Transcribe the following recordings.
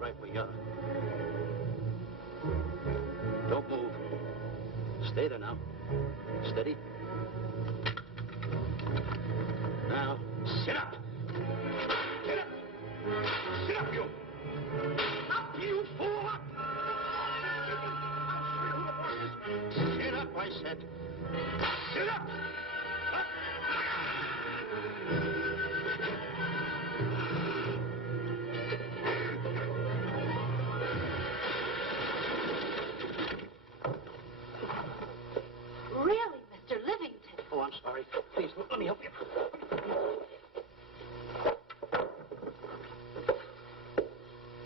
right where you are. Don't move. Stay there now. Steady. Now, sit up. Sit up. Sit up, you. Up, you fool, up. Sit up, I said. Sit up. Up. Really, Mr. Livington? Oh, I'm sorry. Please, let me help you.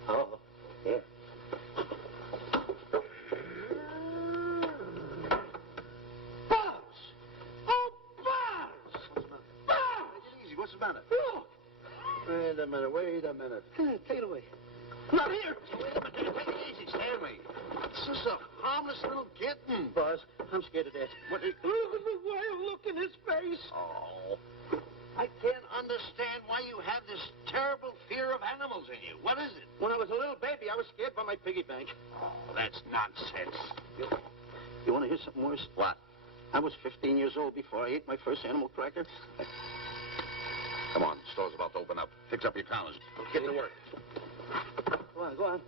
Oh, here. Buzz! Oh, Buzz! Buzz! Take it easy. What's the matter? Look! Wait a minute. Take it away. Not here! Wait a minute. Take it easy, Stanley. This is a harmless little kitten. Buzz, I'm scared to death. What? Look at the wild look in his face. Oh. I can't understand why you have this terrible fear of animals in you. What is it? When I was a little baby, I was scared by my piggy bank. Oh, that's nonsense. You want to hear something worse? What? I was 15 years old before I ate my first animal cracker. Come on, the store's about to open up. Fix up your counters. Get to work. Go on.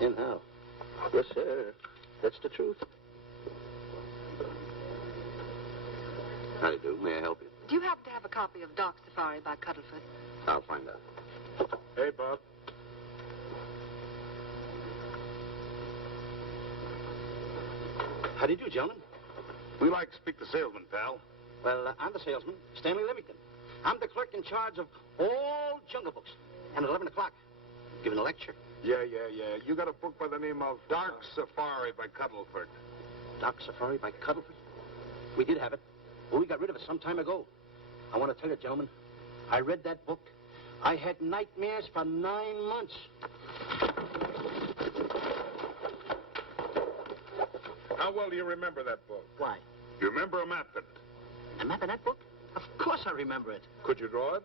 In how? Yes, sir. That's the truth. How do you do? May I help you? Do you happen to have a copy of Dark Safari by Cuddlefoot? I'll find out. Hey, Bob. How do you do, gentlemen? We like to speak to salesman, pal. Well, I'm the salesman, Stanley Livington. I'm the clerk in charge of all Jungle Books. And at 11 o'clock, giving a lecture. Yeah. You got a book by the name of Dark Safari by Cuddlefoot. Dark Safari by Cuddlefoot? We did have it, but we got rid of it some time ago. I want to tell you, gentlemen, I read that book. I had nightmares for 9 months. How well do you remember that book? Why? You remember a map in it? A map in that book? Of course I remember it. Could you draw it?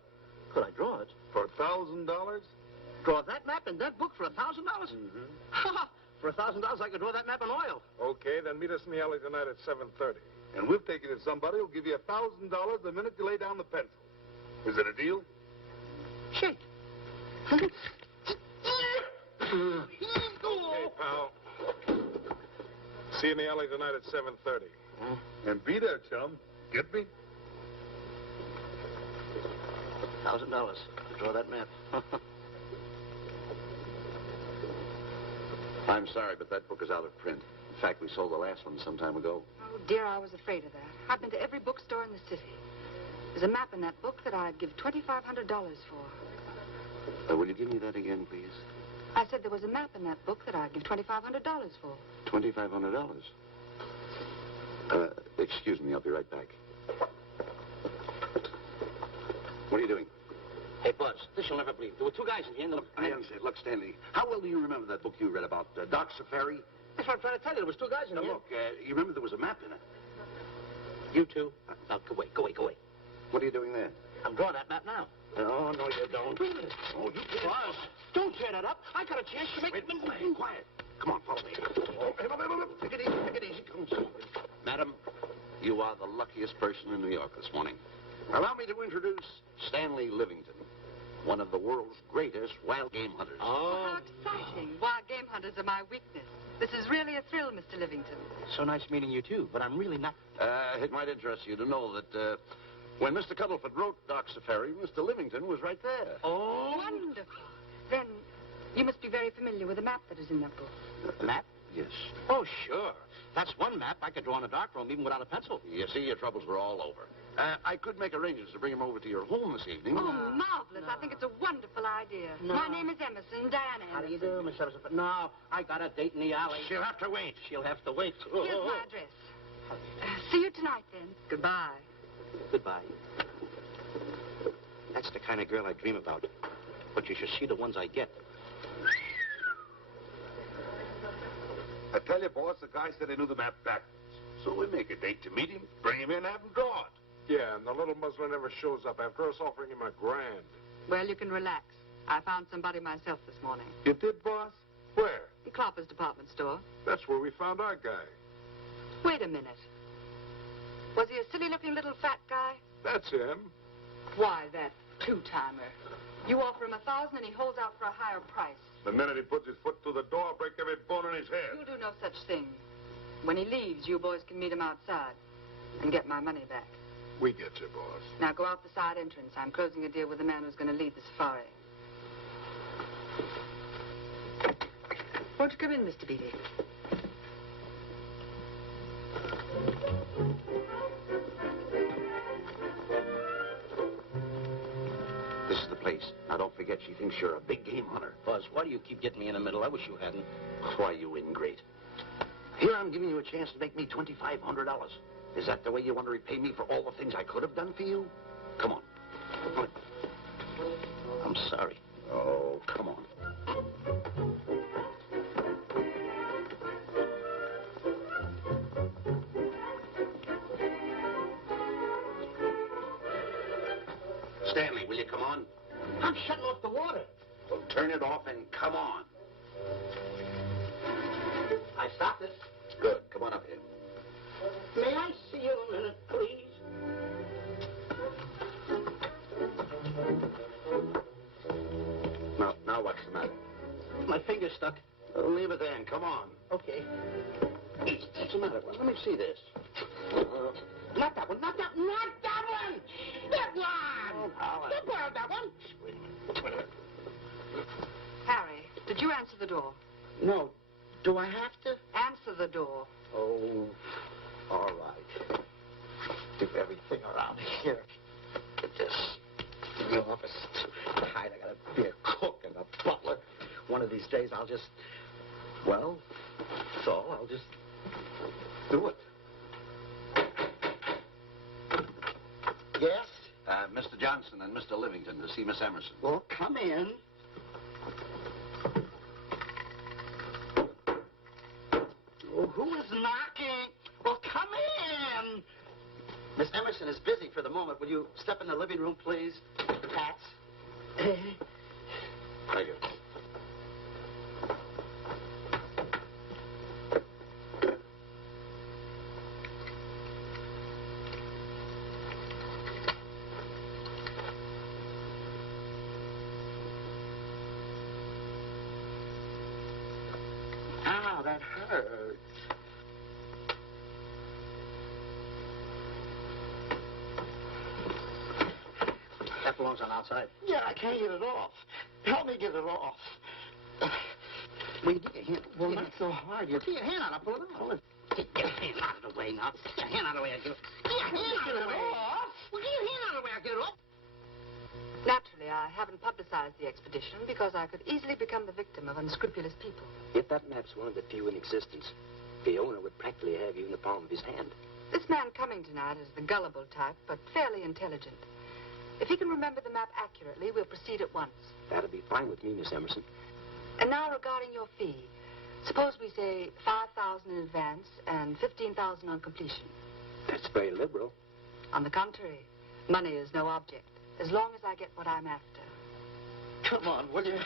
Could I draw it? For $1,000? Draw that map in that book for $1,000? Mm-hmm. For $1,000, I could draw that map in oil. Okay, then meet us in the alley tonight at 7:30. And we'll take it to somebody who'll give you $1,000 the minute you lay down the pencil. Is it a deal? Shake. Okay, pal. See you in the alley tonight at 7:30. And be there, chum. Get me? $1,000 to draw that map. I'm sorry, but that book is out of print. In fact, we sold the last one some time ago. Oh, dear, I was afraid of that. I've been to every bookstore in the city. There's a map in that book that I'd give $2,500 for. Will you give me that again, please? I said there was a map in that book that I'd give $2,500 for. $2,500? Excuse me, I'll be right back. What are you doing? Hey, Buzz, this you'll never believe. There were two guys in here. And I understand. Look, Stanley, how well do you remember that book you read about, Dark Safari? That's what I'm trying to tell you. There was two guys in Now, here. look, you remember there was a map in it. You two. Now, go away. What are you doing there? I'm drawing that map now. Oh, no, you don't. Oh, you can't. Buzz, don't tear that up. I got a chance to make... Wait, quiet. Come on, follow me. Oh, hey, take it easy. Come on. Madam, you are the luckiest person in New York this morning. Allow me to introduce Stanley Livington, one of the world's greatest wild game hunters. Oh, how exciting. Wild game hunters are my weakness. This is really a thrill, Mr. Livington. So nice meeting you, too, but I'm really not... It might interest you to know that when Mr. Cuddlefoot wrote Dark Safari, Mr. Livington was right there. Oh! Wonderful. Then you must be very familiar with the map that is in that book. The map? Yes. Oh, sure. That's one map I could draw in a darkroom even without a pencil. You see, your troubles were all over. I could make arrangements to bring him over to your home this evening. Oh, marvelous. I think it's a wonderful idea. No. My name is Emerson, Diana Emerson. How do you do, Miss Emerson? But no, I got a date in the alley. She'll have to wait. She'll have to wait. Here's my address. See you tonight, then. Goodbye. Goodbye. That's the kind of girl I dream about. But you should see the ones I get. I tell you, boss, the guy said he knew the map backwards. So we make a date to meet him, bring him in, have him draw it. Yeah, and the little muzzler never shows up after us offering him $1,000. Well, you can relax. I found somebody myself this morning. You did, boss? Where? In Clopper's department store. That's where we found our guy. Wait a minute. Was he a silly-looking little fat guy? That's him. Why, that two-timer. You offer him $1,000 and he holds out for a higher price. The minute he puts his foot through the door, I'll break every bone in his head. You'll do no such thing. When he leaves, you boys can meet him outside and get my money back. We get you, boss. Now go out the side entrance. I'm closing a deal with the man who's going to lead the safari. Won't you come in, Mr. Beatty? This is the place. Now, don't forget, she thinks you're a big game hunter. Buzz, why do you keep getting me in the middle? I wish you hadn't. Why, you ingrate. Here I'm giving you a chance to make me $2,500. Is that the way you want to repay me for all the things I could have done for you? Come on. I'm sorry. Oh, come on. Stanley, will you come on? I'm shutting off the water. Well, turn it off and come on. I stopped it. Good. Come on up here. May I see you a minute, please? Now what's the matter? My finger's stuck. Leave it there and come on. Okay. What's the matter? Well, let me see this. Not that one, not that one, not that one! That one! Oh, That one, that one! Wait a minute. Harry, did you answer the door? No. Do I have to? Answer the door. Oh, all right. Do everything around here. Just in the office. Tight. I gotta be a cook and a butler. One of these days I'll just, well, so I'll just do it. Yes? Mr. Johnson and Mr. Livington to see Miss Emerson. Well, come in. Oh, who is knocking? Well, come in. Miss Emerson is busy for the moment. Will you step in the living room, please? Hats. Thank you. Ow, that hurts. That belongs on outside. Yeah, I can't get it off. Help me get it off. Will you get your hand? Well, not so hard. You get your hand out. I'll pull it out. Get your hand out of the way now. Get your hand out of the way. Get your hand out of the way. Well, get your hand out of the way. I'll get it off. Naturally, I haven't publicized the expedition because I could easily become the victim of unscrupulous people. If that map's one of the few in existence, the owner would practically have you in the palm of his hand. This man coming tonight is the gullible type, but fairly intelligent. If he can remember the map accurately, we'll proceed at once. That'll be fine with me, Miss Emerson. And now regarding your fee. Suppose we say $5,000 in advance and $15,000 on completion. That's very liberal. On the contrary, money is no object, as long as I get what I'm after. Come on, will you?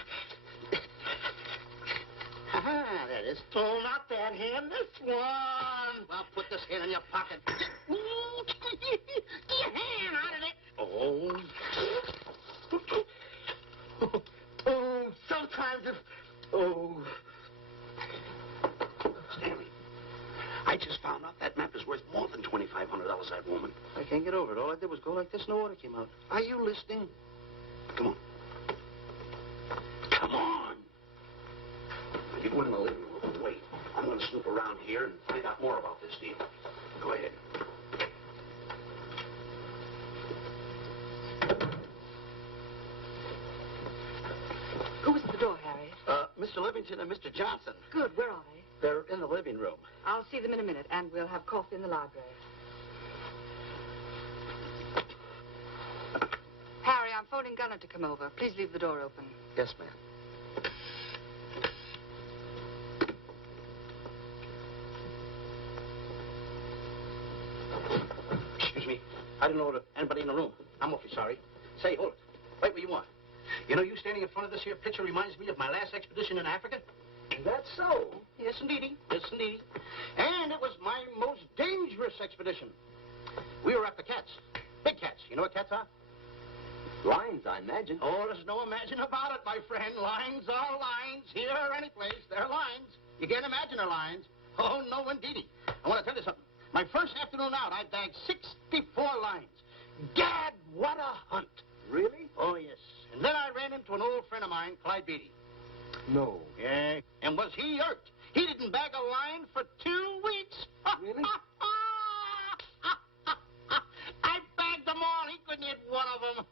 Ah, that is. Oh, not that hand. This one. Well, put this hand in your pocket. Get your hand out of it. Oh. Oh, sometimes if... Oh. Stanley, I just found out that map is worth more than $2,500, that woman. I can't get over it. All I did was go like this and the water came out. Are you listening? Come on. Come on. You go in the living room and wait. I'm going to snoop around here and find out more about this deal. Go ahead. Who's at the door, Harry? Mr. Livington and Mr. Johnson. Good, where are they? They're in the living room. I'll see them in a minute, and we'll have coffee in the library. Harry, I'm phoning Gunner to come over. Please leave the door open. Yes, ma'am. Excuse me. I didn't know anybody in the room. I'm awfully sorry. Say, hold it. Right where you are. You know, you standing in front of this here picture reminds me of my last expedition in Africa. That's so. Yes, indeedy. Yes, indeedy. And it was my most dangerous expedition. We were after cats. Big cats. You know what cats are? Lions, I imagine. Oh, there's no imagine about it, my friend. Lions are lions. Here or any place, they're lions. You can't imagine they're lions. Oh, no, indeedy. I want to tell you something. My first afternoon out, I bagged 64 lions. Gad, what a hunt. Really? Oh, yes. And then I ran into an old friend of mine, Clyde Beatty. No. Yeah. And was he hurt? He didn't bag a lion for 2 weeks. Really? I bagged them all. He couldn't hit one of them.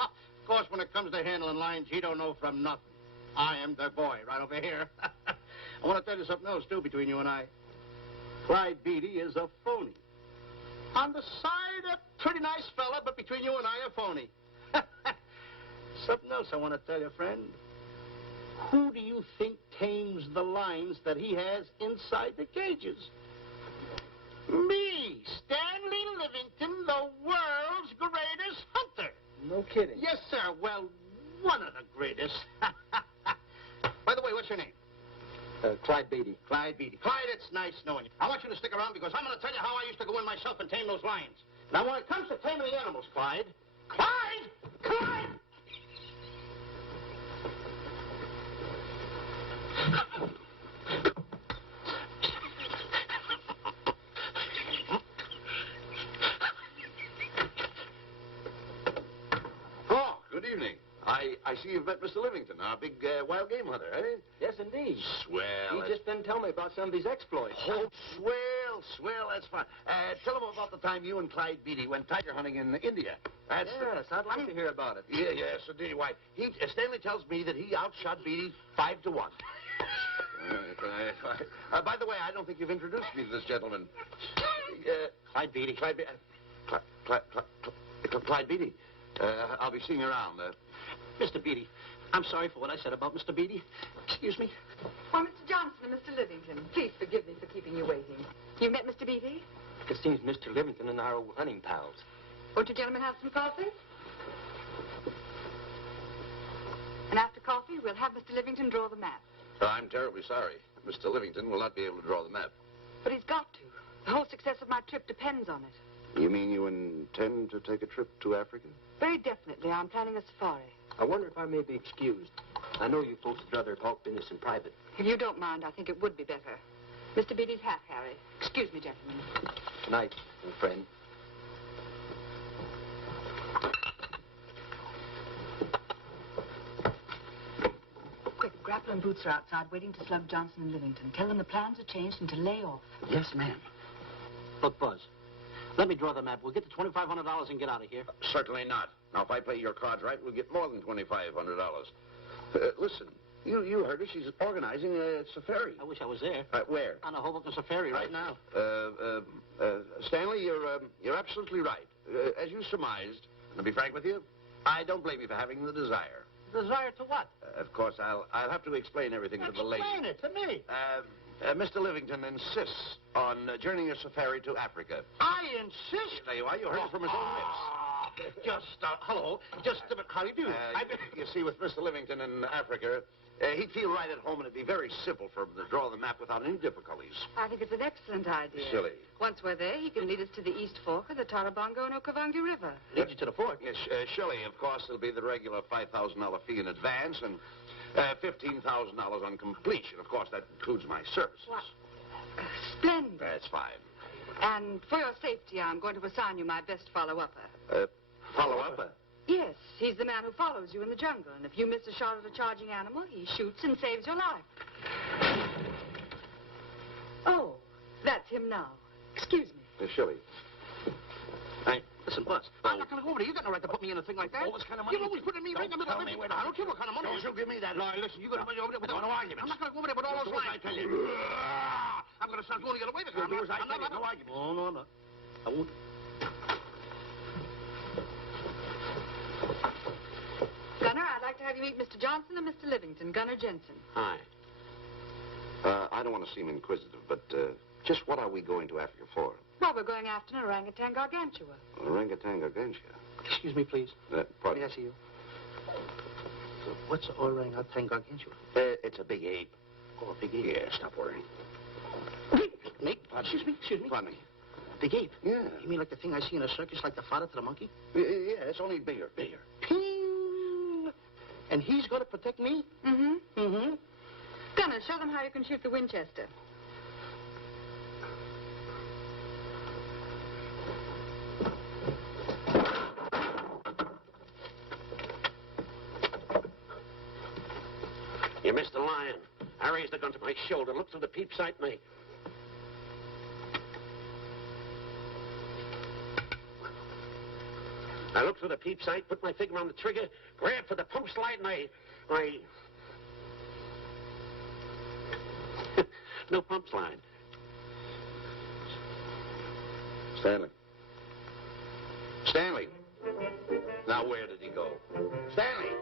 Of course, when it comes to handling lions, he don't know from nothing. I am the boy right over here. I want to tell you something else, too, between you and I. Clyde Beatty is a phony. On the side, a pretty nice fella, but between you and I, a phony. Something else I want to tell you, friend. Who do you think tames the lions that he has inside the cages? Me, Stanley Livington, the world's greatest hunter. No kidding. Yes, sir. Well, one of the greatest. By the way, what's your name? Clyde Beatty. Clyde Beatty. Clyde, it's nice knowing you. I want you to stick around because I'm going to tell you how I used to go in myself and tame those lions. Now, when it comes to taming the animals, Clyde... Clyde! Clyde! Oh, good evening. I see you've met Mr. Livington, our big wild game hunter, eh? Yes, indeed. Swell. He just didn't tell me about some of his exploits. Oh, swell, that's fine. Tell him about the time you and Clyde Beatty went tiger hunting in India. That's Yes, I'd like to hear about it. Yeah, yes, indeed. Why, Stanley tells me that he outshot Beatty 5-1. By the way, I don't think you've introduced me to this gentleman. Clyde Beatty. Clyde Beatty. I'll be seeing you around. Mr. Beatty, I'm sorry for what I said about Mr. Beatty. Excuse me. Why, Mr. Johnson and Mr. Livington, please forgive me for keeping you waiting. You met Mr. Beatty? It seems Mr. Livington and I are old hunting pals. Won't you gentlemen have some coffee? And after coffee, we'll have Mr. Livington draw the map. I'm terribly sorry. Mr. Livington will not be able to draw the map. But he's got to. The whole success of my trip depends on it. You mean you intend to take a trip to Africa? Very definitely. I'm planning a safari. I wonder if I may be excused. I know you folks would rather talk business in private. If you don't mind, I think it would be better. Mr. Beatty's hat, Harry. Excuse me, gentlemen. Good night, old friend. Quick, Grapple and Boots are outside waiting to slug Johnson and Livington. Tell them the plans are changed and to lay off. Yes, ma'am. Look, Buzz, let me draw the map. We'll get the $2,500 and get out of here. Certainly not. Now, if I play your cards right, we'll get more than $2,500. Listen, you heard her. She's organizing a safari. I wish I was there. Where? On a Hoboken safari right now. Stanley, you're absolutely right. As you surmised, to be frank with you, I don't blame you for having the desire. Desire to what? Of course, I'll have to explain everything to the lady. Explain it to me. Mr. Livington insists on journeying a safari to Africa. I insist. There you are. You heard it from his own lips. Hello. How do you do? You see, with Mr. Livington in Africa, he'd feel right at home, and it'd be very simple for him to draw the map without any difficulties. I think it's an excellent idea. Silly. Once we're there, he can lead us to the East Fork of the Tarabongo and Okavango River. Lead you to the fort. Yes, Shelley, of course, it'll be the regular $5,000 fee in advance and $15,000 on completion. Of course, that includes my services. What? Splendid. That's fine. And for your safety, I'm going to assign you my best follow-upper. Follow-up? Yes, he's the man who follows you in the jungle. And if you miss a shot at a charging animal, he shoots and saves your life. Oh, that's him now. Excuse me. Shelley. Listen, Buzz, I'm not going to go over there. You got no right to put me in a thing like that. Oh, what kind of money? You're always putting me right in the middle of it. I don't care what kind of money. Don't you give me that. No, listen, you're going to put me over there with no arguments. I'm not going to go over there with all those lines. I tell you. I'm going to start going the other way because I'm not. No arguments. No. I won't. Gunner, I'd like to have you meet Mr. Johnson and Mr. Livington, Gunner Jensen. Hi. I don't want to seem inquisitive, but Just what are we going to Africa for? Well, we're going after an orangutan gargantua. Orangutan gargantua. Excuse me, please. Pardon? May I see you? What's orangutan gargantua? It's a big ape. Oh, a big ape. Yeah, stop worrying. Nick, excuse me. Pardon me. Big ape? Yeah. You mean like the thing I see in a circus, like the father to the monkey? Yeah, it's only bigger. Ping! And he's going to protect me? Mm-hmm. Mm-hmm. Gunner, show them how you can shoot the Winchester. You missed the lion. I raised the gun to my shoulder, looked through the peep sight, and I looked through the peep sight, put my finger on the trigger, grabbed for the pump slide, and I... No pump slide. Stanley. Now, where did he go? Stanley!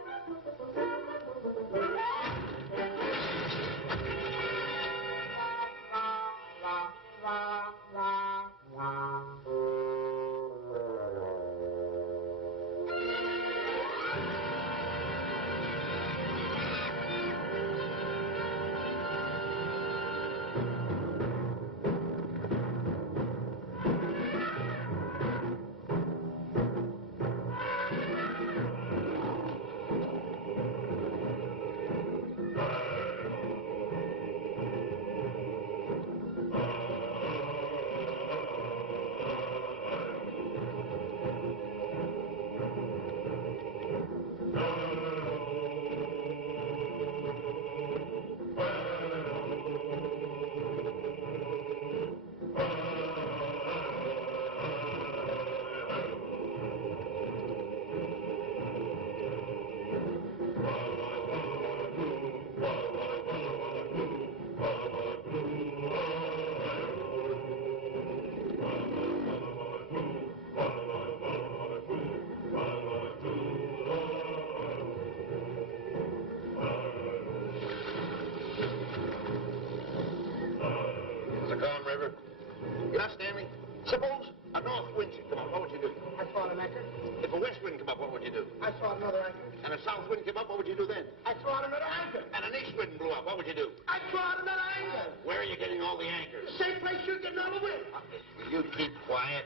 You know, Stanley, suppose a north wind should come up, what would you do? I thought an anchor. If a west wind come up, what would you do? I thought another anchor. And a south wind came up, what would you do then? I thought another anchor. And an east wind blew up, what would you do? I thought another anchor. Where are you getting all the anchors? Same place you're getting all the wind. Will you keep quiet?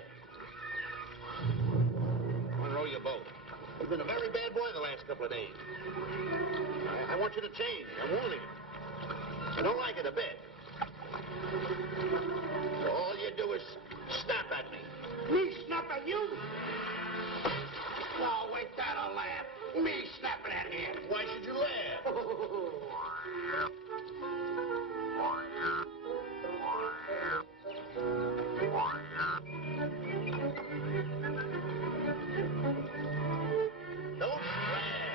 Unroll your boat. You've been a very bad boy the last couple of days. I want you to change. I'm warning you. I don't like it a bit. So all you do is snap at me. Me snap at you? Oh, wait, that'll laugh. Me snapping at him. Why should you laugh? Don't brag.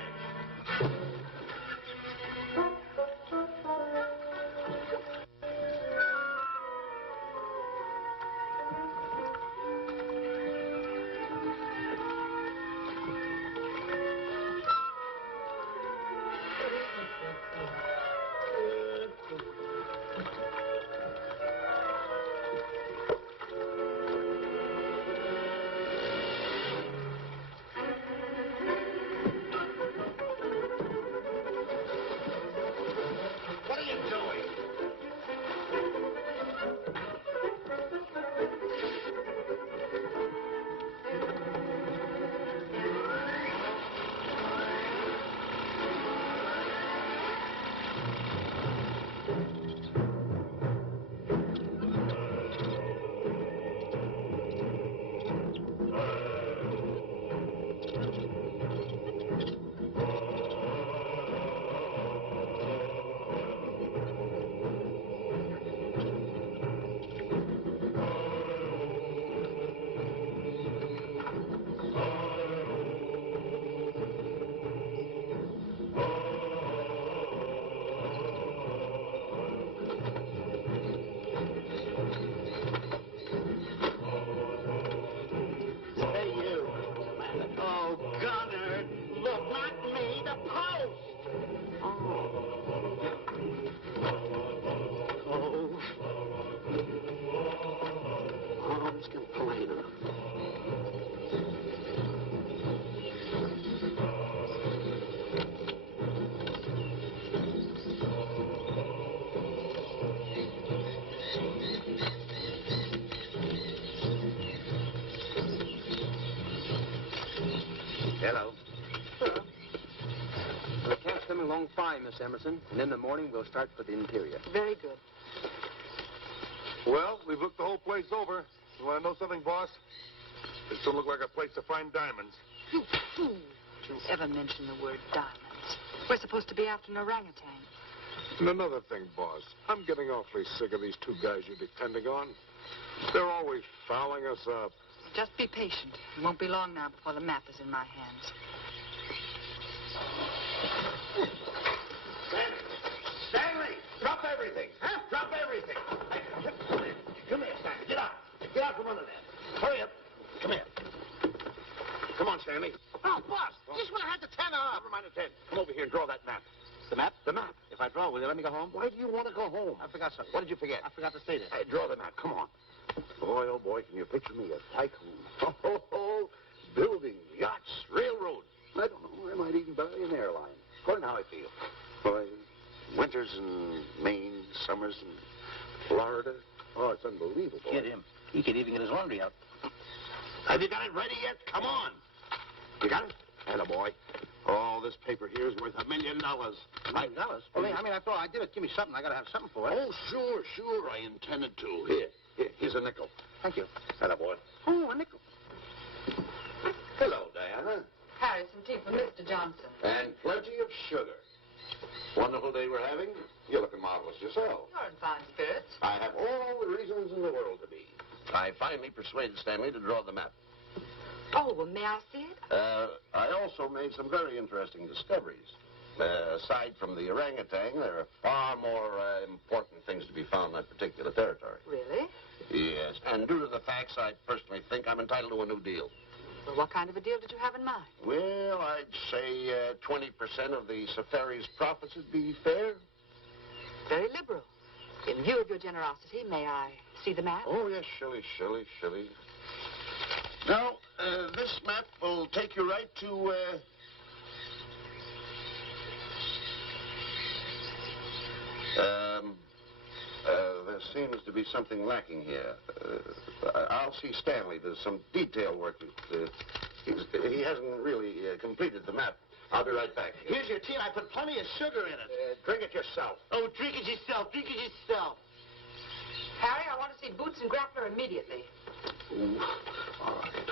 Emerson, and in the morning we'll start for the interior. Very good. Well, we've looked the whole place over. You want to know something, boss? This don't look like a place to find diamonds. You fool. Don't you ever mention the word diamonds. We're supposed to be after an orangutan. And another thing, boss. I'm getting awfully sick of these two guys you're depending on. They're always fouling us up. Just be patient. It won't be long now before the map is in my hands. Stanley! Drop everything! Huh? Drop everything! Hey, come here, Stanley. Get out. Get out from under there. Hurry up. Come here. Come on, Stanley. Oh, boss, just when I had the 10 off. Never mind the 10. Come over here and draw that map. The map? The map. If I draw, will you let me go home? Why do you want to go home? I forgot something. What did you forget? I forgot to say this. Hey, draw the map. Come on. Boy, oh, boy, can you picture me a tycoon? Oh, building yachts, railroads. I don't know. I might even buy an airline. According to how I feel. Boy, winters in Maine, summers in Florida. Oh, it's unbelievable. Get him. He could even get his laundry out. Have you got it ready yet? Come on. You got it? Attaboy. Oh, this paper here is worth $1 million. $1 million? Well, I thought I did it. Give me something. I got to have something for it. Oh, sure. I intended to. Here's a nickel. Thank you. Attaboy. Oh, a nickel. Hello, Diana. Harry, some tea for Mr. Johnson. And plenty of sugar. Wonderful day we're having. You're looking marvelous yourself. You're in fine spirits. I have all the reasons in the world to be. I finally persuaded Stanley to draw the map. Oh, well, may I see it? I also made some very interesting discoveries. Aside from the orangutan, there are far more important things to be found in that particular territory. Really? Yes, and due to the facts, I personally think I'm entitled to a new deal. Well, what kind of a deal did you have in mind? Well, I'd say 20% of the safari's profits would be fair. Very liberal. In view of your generosity, may I see the map? Oh, yes, Shilly. Now, this map will take you right to, there seems to be something lacking here. I'll see Stanley. There's some detail work. He hasn't really completed the map. I'll be right back. Here's your tea, and I put plenty of sugar in it. Drink it yourself. Oh, drink it yourself. Harry, I want to see Boots and Grappler immediately. Ooh, all right.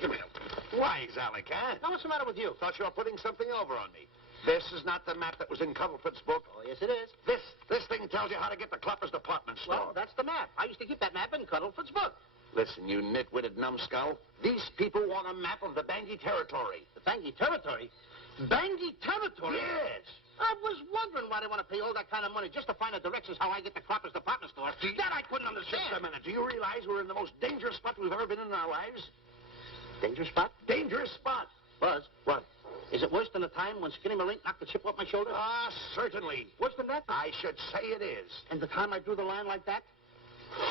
Come here. Why, Zalek, huh? Now, what's the matter with you? Thought you were putting something over on me. This is not the map that was in Cuddlefoot's book. Oh, yes, it is. This thing tells you how to get to Clapper's department store. Well, that's the map. I used to keep that map in Cuddlefoot's book. Listen, you nitwitted numbskull. These people want a map of the Bangui territory. The Bangui territory? Bangui territory? Yes. I was wondering why they want to pay all that kind of money just to find the directions how I get to Clapper's department store. That I couldn't understand. Just a minute. Do you realize we're in the most dangerous spot we've ever been in our lives? Dangerous spot? Dangerous spot. Buzz. What? Is it worse than the time when Skinny Marink knocked the chip off my shoulder? Ah, certainly. Worse than that? I should say it is. And the time I drew the line like that?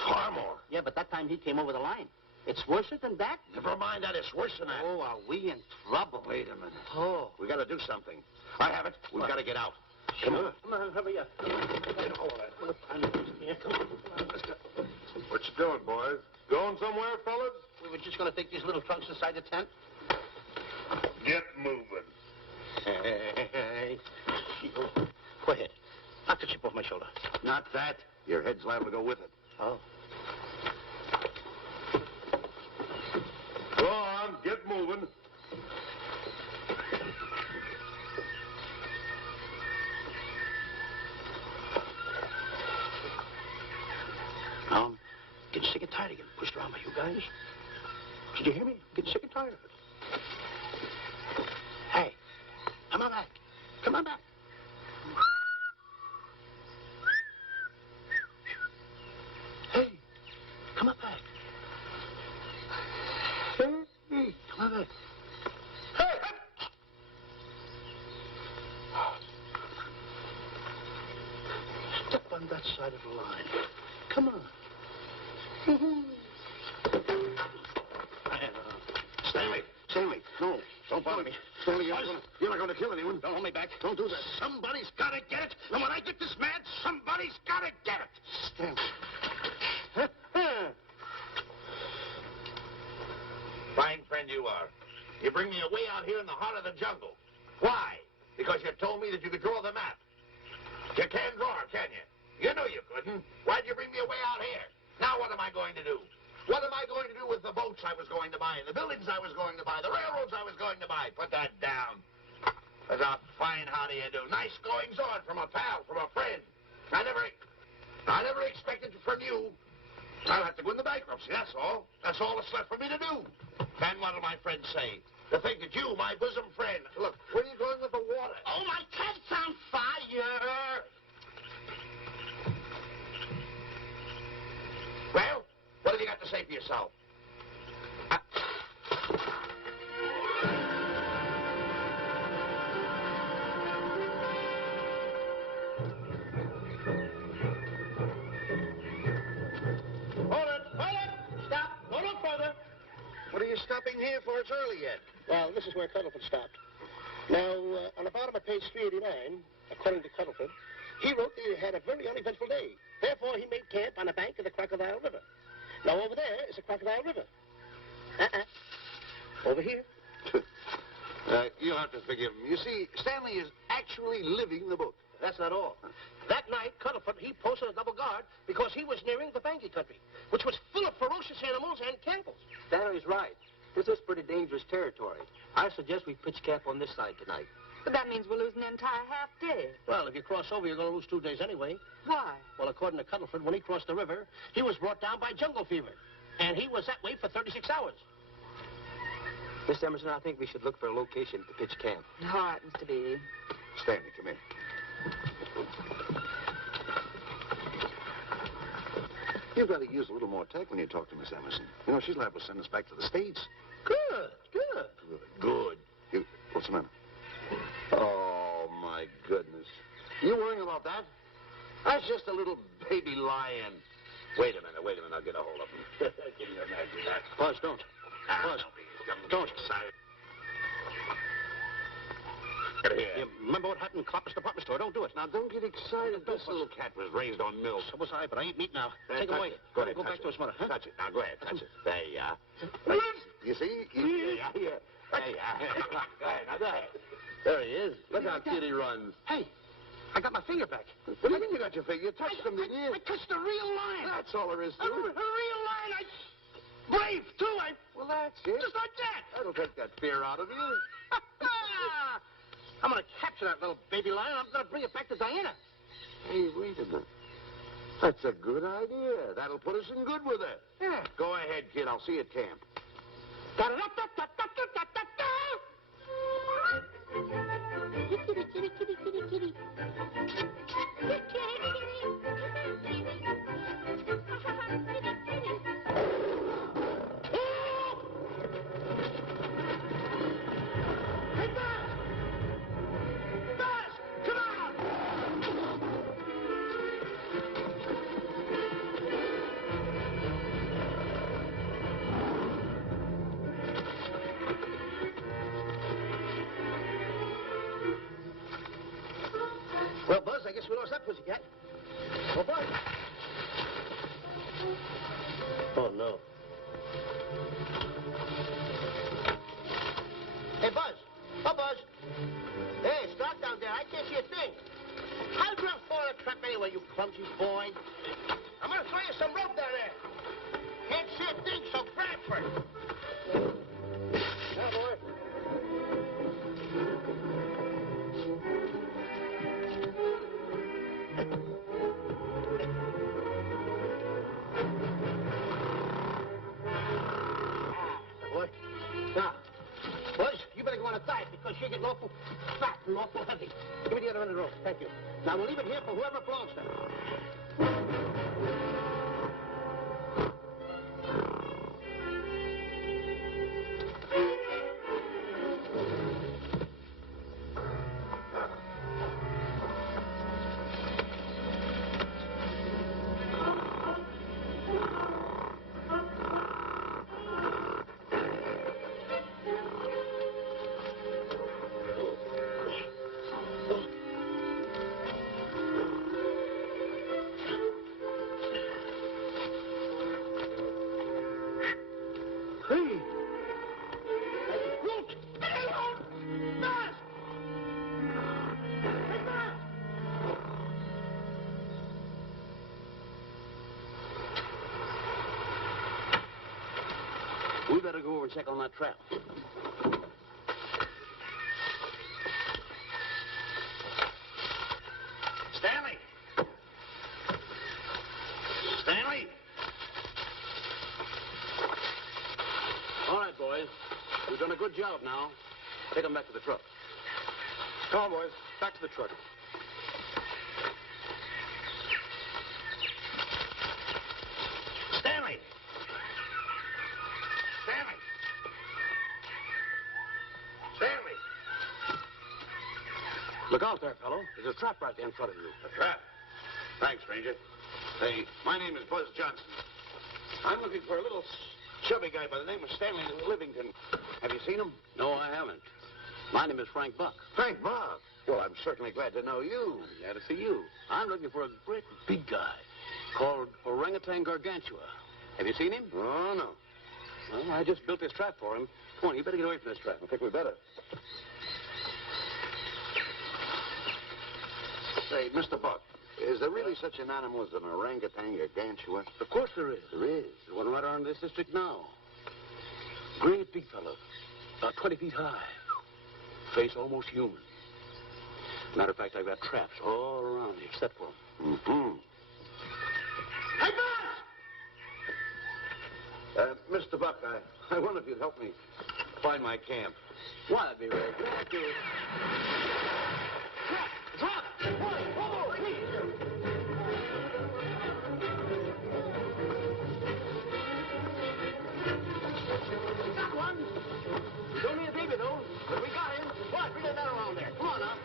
Far more. Yeah, but that time he came over the line. It's worse than that? Never mind that. It's worse than that. Oh, are we in trouble? Wait a minute. Oh. We got to do something. I have it. We've got to get out. Come on. Come on, hurry up. What you doing, boys? Going somewhere, fellas? We were just going to take these little trunks inside the tent. Get moving. Hey. Go ahead. Knock the chip off my shoulder. Not that. Your head's liable to go with it. Oh. Go on, get moving. I'm getting sick and tired of getting pushed around by you guys. Did you hear me? Getting sick and tired of it. Hey, come on back. Come on back. Hey, come on back. Hey, come on back. Hey! Step on that side of the line. Come on. Stanley, no. Don't bother me. Stanley, you're not going to kill anyone. Don't hold me back. Don't do that. Somebody's got to get it. And when I get this mad, somebody's got to get it. Stanley. Fine friend you are. You bring me away out here in the heart of the jungle. Why? Because you told me that you could draw the map. You can't draw, can you? You knew you couldn't. Why'd you bring me away out here? Now what am I going to do? What am I going to do with the boats I was going to buy, the buildings I was going to buy, the railroads I was going to buy? Put that down. That's a fine how do you do. Nice goings on from a pal, from a friend. I never expected it from you. I'll have to go into bankruptcy, that's all. That's all that's left for me to do. And what'll my friends say? To think that you, my bosom friend... Look, where are you going with the water? Oh, my cat's on fire! Well, what have you got to say for yourself? Hold it! Stop! Go no further! What are you stopping here for? It's early yet. Well, this is where Cuddlefoot stopped. Now, on the bottom of page 389, according to Cuddlefoot, he wrote that he had a very uneventful day. Therefore, he made camp on the bank of the Crocodile River. Now, over there is the Crocodile River. Over here. You'll have to forgive him. You see, Stanley is actually living the book. That's not all. That night, Cuddlefoot, he posted a double guard because he was nearing the Banky country, which was full of ferocious animals and cannibals. Stanley's right. This is pretty dangerous territory. I suggest we pitch camp on this side tonight. But that means we'll lose an entire half day. Well, if you cross over, you're going to lose 2 days anyway. Why? Well, according to Cuddlefoot, when he crossed the river, he was brought down by jungle fever. And he was that way for 36 hours. Miss Emerson, I think we should look for a location to pitch camp. All right, Mr. Beatty. Stanley, come in. You've got to use a little more tact when you talk to Miss Emerson. You know, she's liable to send us back to the States. Good. What's the matter? Oh, my goodness. You worrying about that? That's just a little baby lion. Wait a minute. I'll get a hold of him. Can you imagine that? Buzz, don't. Buzz, don't. You remember what happened in Copper's department store? Don't do it. Now, don't get excited. This little cat was raised on milk. So was I, but I ain't meat now. Take him away. Go ahead. Go back to his mother. Huh? Touch it. Now, go ahead. Touch it. There you are. You see? Yeah. There you are. Go ahead. Now, go ahead. There he is. Look how cute he runs. Hey, I got my finger back. What do you mean you got your finger? You touched him, didn't you? I touched a real lion. That's all there is to A it. real lion. Brave, too. Well, that's it. Just like that. That'll take that fear out of you. I'm going to capture that little baby lion. I'm going to bring it back to Diana. Hey, wait a minute. That's a good idea. That'll put us in good with her. Yeah. Go ahead, kid. I'll see you at camp. Well, Buzz, I guess we lost that pussycat. Oh, Buzz. Oh, no. Hey, Buzz. Oh, Buzz. Hey, stop down there. I can't see a thing. How'd you fall in a trap anyway, you clumsy boy? I'm going to throw you some rope down there. Can't see a thing, so grab for it. Now, boy. Now, boys, you better go on a diet because you're getting awful fat and awful heavy. Give me the other end of the rope. Thank you. Now, we'll leave it here for whoever belongs to it. better go over and check on that trap. Stanley! Stanley! All right, boys. You've done a good job now. Take them back to the truck. Come on, boys. Back to the truck. Stanley! Stanley! Stanley! Look out there, fellow. There's a trap right there in front of you. A trap? Thanks, stranger. Hey, my name is Buzz Johnson. I'm looking for a little chubby guy by the name of Stanley Livington. Have you seen him? No, I haven't. My name is Frank Buck. Frank Buck? Well, I'm certainly glad to know you. Glad to see you. I'm looking for a great big guy called Orangutan Gargantua. Have you seen him? Oh, no. Well, I just built this trap for him. Come on, you better get away from this trap. I think we better. Say, Mr. Buck, is there really such an animal as an orangutan gargantua? Of course there is. There is? There's one right around this district now. Great big fellow. About 20 feet high. Face almost human. Matter of fact, I've got traps all around here set for him. Mm-hmm. Hey, Buzz! Mr. Buck, I wonder if you'd help me find my camp. Why, I'd be very glad to. Drop! Whoa, please! Got one. He's only a baby, though. But we got him. What? Bring that around there. Come on, now.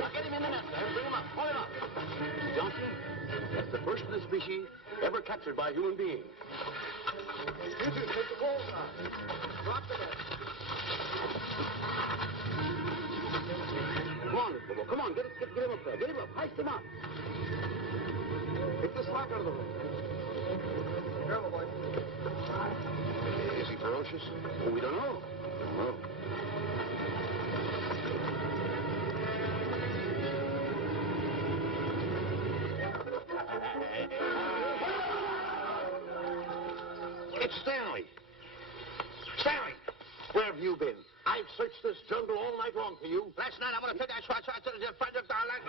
Now, get him in the net there. Bring him up. Hold him up. Johnson, that's the first of the species ever captured by a human being. You two, take the poles off. Drop the net. Come on, Bobo. Come on. Get him up there. Get him up. Heist him up. Take the slack out of the room. Careful, boy. Is he ferocious? Oh, we don't know. Don't know. It's Stanley. Stanley, where have you been? I've searched this jungle all night long for you. Last night, I want to take that shot.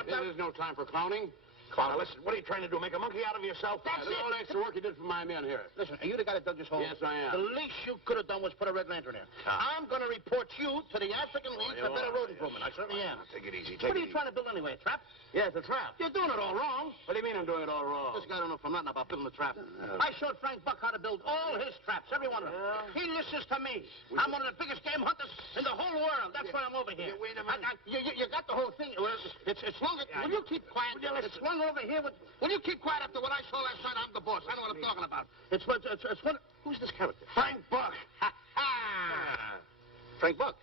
There's no time for clowning. Now, listen, what are you trying to do? Make a monkey out of yourself? That's All the extra work you did for my men here. Listen, are you the guy that dug this hole? Yes, I am. The least you could have done was put a red lantern there. I'm going to report you to the African League for better road improvement. I certainly am. Take it easy. What are you trying to build anyway, a trap? Yes, a trap. You're doing it all wrong. What do you mean I'm doing it all wrong? This guy don't know from nothing about building a trap. I showed Frank Buck how to build all his traps, every one of them. He listens to me. I'm one of the biggest game hunters in the whole world. That's why I'm over here. Wait a minute. You got the whole thing. Well, it's longer. Will you keep quiet? It's slung over here. Will you keep quiet after what I saw last night? I'm the boss. I know what I'm talking about. It's one. Who's this character? Frank Buck. Frank Buck.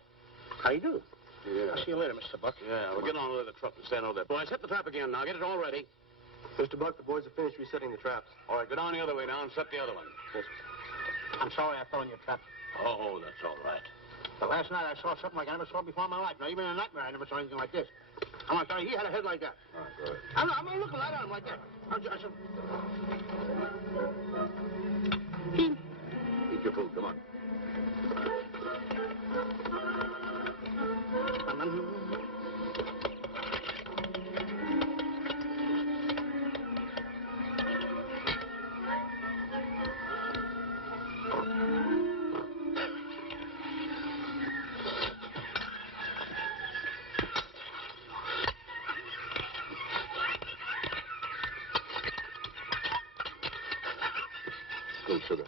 How you do? Yeah. I'll see you later, Mr. Buck. Yeah, we'll get on with the truck and stand over there. Boys, set the trap again now. Get it all ready. Mr. Buck, the boys have finished resetting the traps. All right, go down the other way now and set the other one. Yes. I'm sorry I fell in your trap. Oh, that's all right. But last night I saw something like I never saw before in my life. Now, even in a nightmare, I never saw anything like this. I'm going to tell you, he had a head like that. All right, good. I'm looking right at him like that. Eat your food, come on. Good sugar.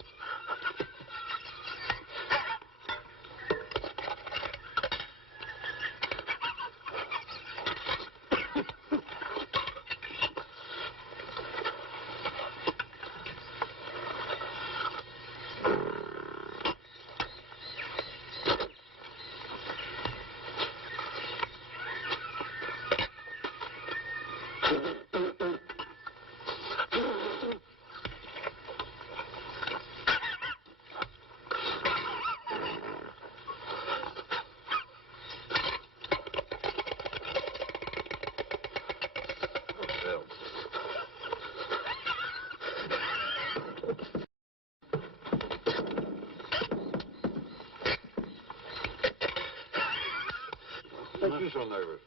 makes you so nervous?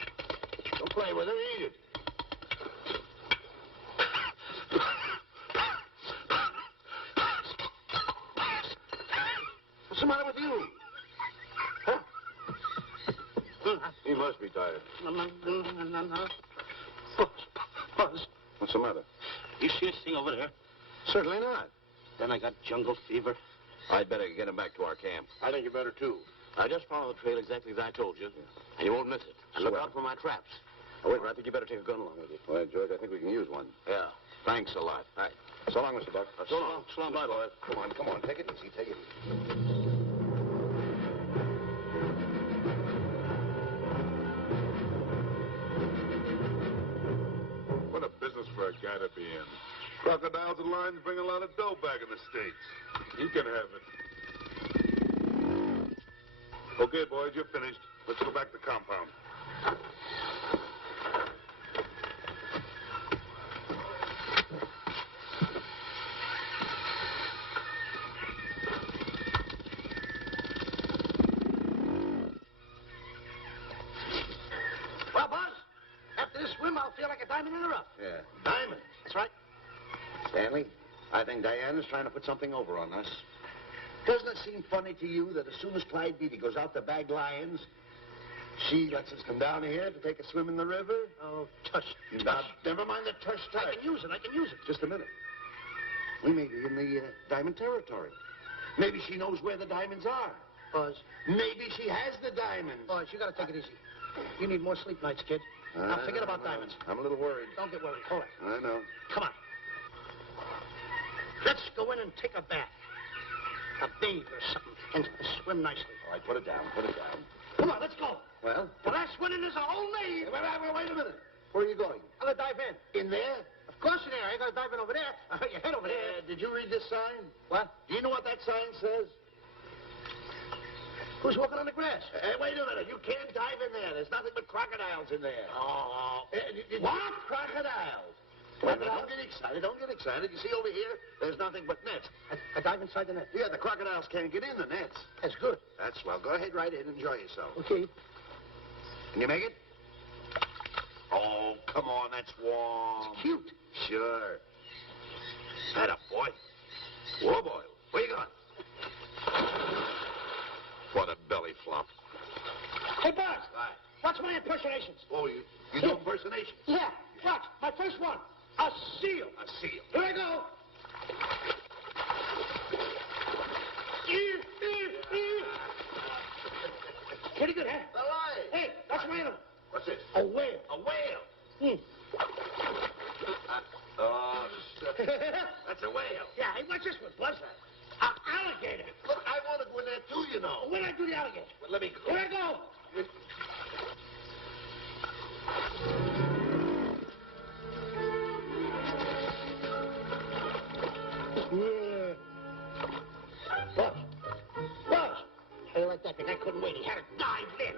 Don't play with it. Eat it. What's the matter with you? Huh? He must be tired. Buzz. What's the matter? You see this thing over there? Certainly not. Then I got jungle fever. I'd better get him back to our camp. I think you better, too. I just follow the trail exactly as I told you, and you won't miss it. And look out for my traps. Oh, wait, I think you better take a gun along with you. Well, George, I think we can use one. Yeah. Thanks a lot. All right. So long, Mr. Buck. So long. So long, bye, boys. Come on. Take it easy. Take it easy. What a business for a guy to be in. Crocodiles and lions bring a lot of dough back in the States. You can have it. Okay, boys, you're finished. Let's go back to the compound. Well, Buzz, after this swim, I'll feel like a diamond in the rough. Yeah. Diamond. That's right. Stanley, I think Diane is trying to put something over on us. Doesn't it seem funny to you that as soon as Clyde Beatty goes out to bag lions, she lets us come down here to take a swim in the river? Oh, tush. Now, never mind the tush I tush. can use it. Just a minute. We may be in the diamond territory. Maybe she knows where the diamonds are. Buzz. Maybe she has the diamonds. Buzz, you gotta take it easy. You need more sleep nights, kid. Now, forget about diamonds. I'm a little worried. Don't get worried. Hold it. I know. Come on. Let's go in and take a bath. A bathe or something. And swim nicely. All right, put it down. Come on, let's go. Well? The last one in is a whole name. Wait a minute. Where are you going? I'm gonna dive in. In there? Of course in there. I ain't gonna dive in over there. You head over there. Did you read this sign? What? Do you know what that sign says? Who's walking on the grass? Wait a minute. You can't dive in there. There's nothing but crocodiles in there. Oh. What? Crocodiles? Don't get excited. You see over here, there's nothing but nets. I dive inside the net. Yeah, the crocodiles can't get in the nets. That's good. That's swell. Go ahead right in. Enjoy yourself. Okay. Can you make it? Oh, come on. That's warm. It's cute. Sure. Atta boy. Whoa, boy. Where you going? What a belly flop. Hey, Buzz. Watch my impersonations. Oh, you do impersonations? Yeah. Watch. My first one. A seal. A seal. Here I go. Pretty good, huh? The lion. Hey, that's my animal. What's this? A whale. A whale. Oh, shit. That's a whale. Yeah, hey, what's this one, Buzz? An alligator. Look, I want to go in there too, you know. When I do the alligator? Well, let me go. Here I go. Buzz. How you like that thing? I couldn't wait. He had to dive in.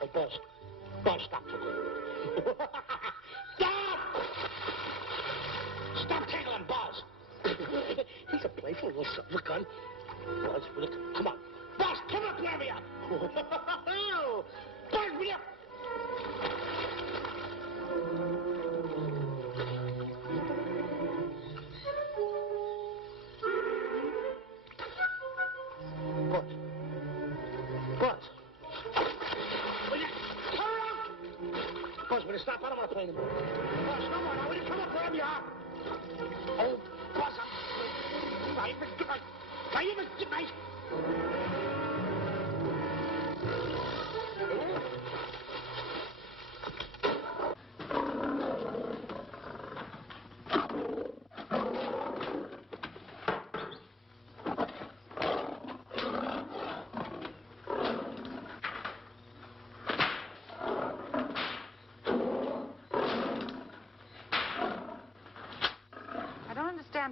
Hey, Buzz. Buzz, stop. Stop! Stop tickling Buzz. He's a playful little son of a gun. Buzz, come on. Buzz, come up, grab me up. Buzz, me up. Buzz. Will you come up? Buzz, will you stop? I don't want to play anymore. Buzz, come on now. Will you come up wherever you are? Oh, Buzz, I'm... Good night.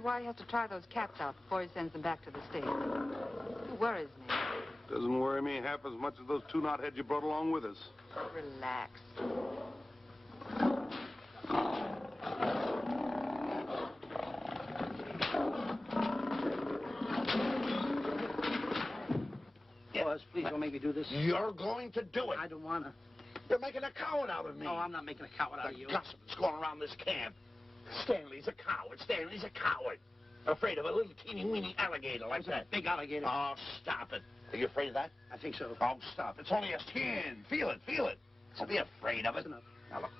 Why he has to try those cats out before he sends them back to the States. It worries me. Doesn't worry me half as much as those two knotheads you brought along with us. Relax. Buzz. Please don't make me do this. You're going to do it. I don't want to. You're making a coward out of me. Oh, I'm not making a coward out of you. The gossip that's going around this camp. Stanley's a coward. Stanley's a coward. Afraid of a little teeny-weeny alligator like that. Big alligator. Oh, stop it. Are you afraid of that? I think so. Oh, stop. It's only a skin. Feel it, feel it. Don't be afraid of it. That's enough. Now, look.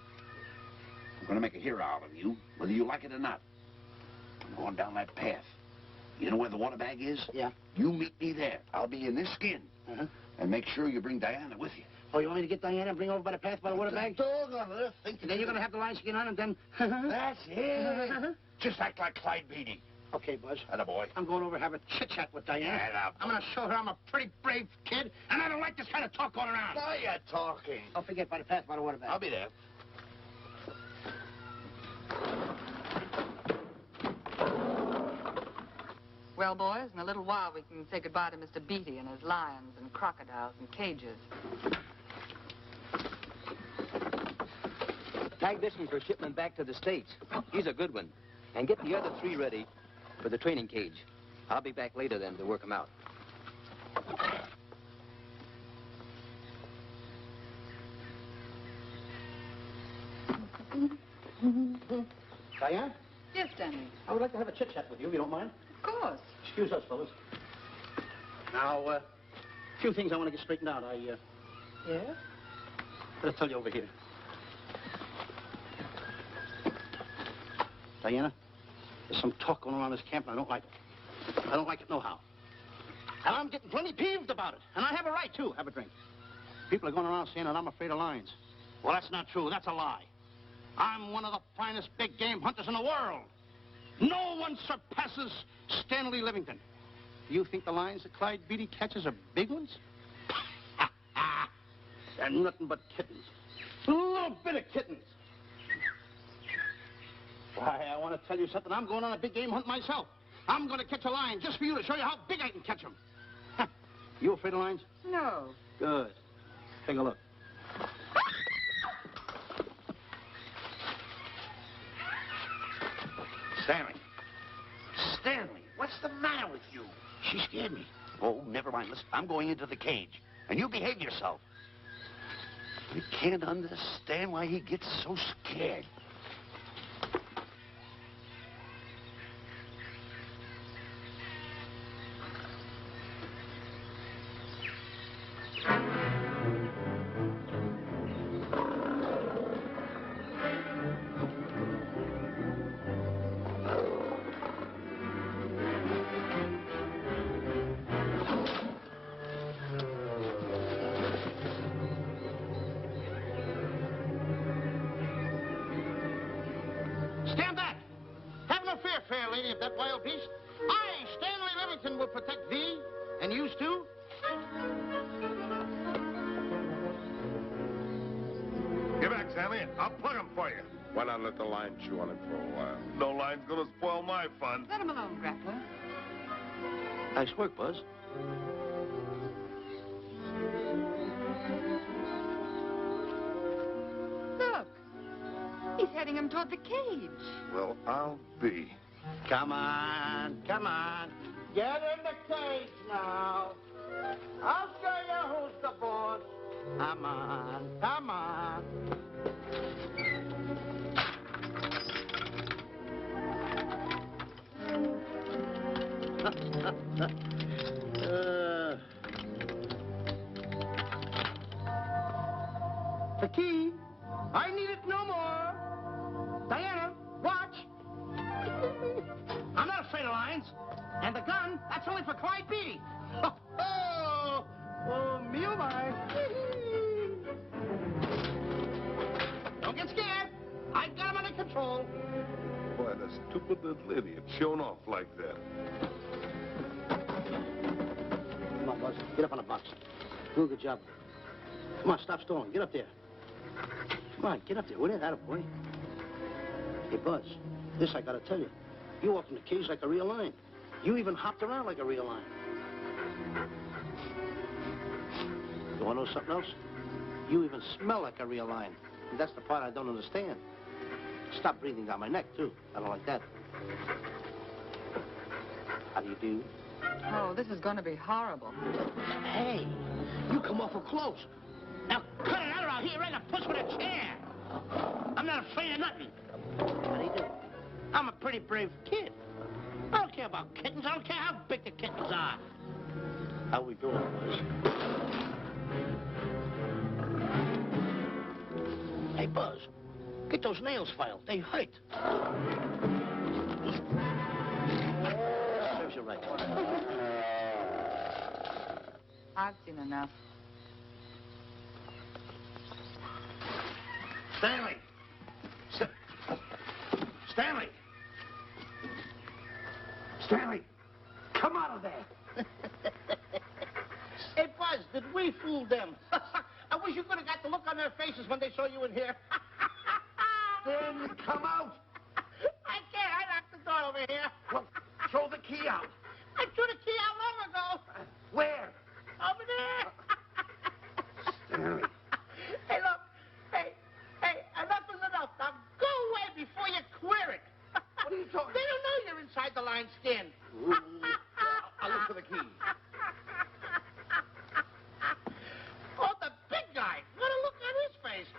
I'm going to make a hero out of you, whether you like it or not. I'm going down that path. You know where the water bag is? Yeah. You meet me there. I'll be in this skin. Uh-huh. And make sure you bring Diana with you. Oh, you want me to get Diana and bring her over by the path by the water bag? Doggone it. And then you're going to have the lion skin on and then... That's it. Just act like Clyde Beatty. Okay, Buzz. Attaboy. I'm going over to have a chit-chat with Diana. Attaboy. I'm going to show her I'm a pretty brave kid, and I don't like this kind of talk going around. Now you're talking. Don't forget by the path by the water bag. I'll be there. Well, boys, in a little while we can say goodbye to Mr. Beatty and his lions and crocodiles and cages. Tag this one for shipment back to the States. He's a good one. And get the other 3 ready for the training cage. I'll be back later then to work them out. Diana, Yes, Stanley. I would like to have a chit-chat with you, if you don't mind. Of course. Excuse us, fellas. Now, a few things I want to get straightened out. Yes? Better tell you over here. Diana, there's some talk going around this camp, and I don't like it. I don't like it nohow. And I'm getting plenty peeved about it. And I have a right, too. Have a drink. People are going around saying that I'm afraid of lions. Well, that's not true. That's a lie. I'm one of the finest big game hunters in the world. No one surpasses Stanley Livington. Do you think the lions that Clyde Beatty catches are big ones? They're nothing but kittens. A little bit of kittens. Why, I want to tell you something. I'm going on a big game hunt myself. I'm going to catch a lion just for you to show you how big I can catch them. You afraid of lions? No. Good. Take a look. Stanley. Stanley, what's the matter with you? She scared me. Oh, never mind. Listen, I'm going into the cage. And you behave yourself. I can't understand why he gets so scared. Stand back! Have no fear, fair lady of that wild beast. I, Stanley Livington, will protect thee, and yous too. Get back, Stanley. I'll plug him for you. Why not let the lion chew on him for a while? No lion's gonna spoil my fun. Let him alone, Grappler. Nice work, Buzz. Look. He's heading him toward the cage. Well, I'll be. Come on, come on. Get in the cage now. I'll show you who's the boss. Come on, come on. The key. I need it no more. Diana, watch. I'm not afraid of lions. And the gun, that's only for Clyde Beatty. Oh, me oh my. Don't get scared. I got him under control. Boy, that stupid little idiot showing off like that. Come on, Buzz. Get up on the box. Do a good job. Come on, stop stalling. Get up there. Come on, get up there, will you? Attaboy. Hey, Buzz, this I gotta tell you. You walked in the cage like a real lion. You even hopped around like a real lion. You wanna know something else? You even smell like a real lion. And that's the part I don't understand. Stop breathing down my neck, too. I don't like that. How do you do? Oh, this is going to be horrible. Hey, you come awful close. Now cut it out or I'll hit you right in the puss with a chair. I'm not afraid of nothing. How do you do? I'm a pretty brave kid. I don't care about kittens. I don't care how big the kittens are. How we doing, boys? Hey, Buzz, get those nails filed. They hurt. Serves you right. I've seen enough. Stanley! Stanley! Stanley! Come out of there! Hey, Buzz, did we fool them? I wish you could have got the look on their faces when they saw you in here. Stanley, come out! I can't. I locked the door over here. Well, throw the key out. I threw the key out long ago. Where? Over there. Stanley. Hey, look. Hey, enough is enough. Now go away before you queer it. What are you talking They don't know you're inside the line skin. I'll look for the key. Oh, the big guy. What a look on his face.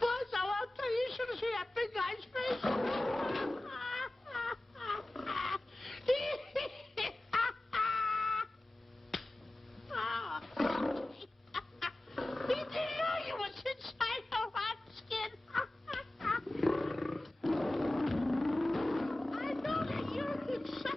Buzz, I'll tell you, you should have seen that big guy's face. He didn't know you was inside the hot skin. I know that you're inside.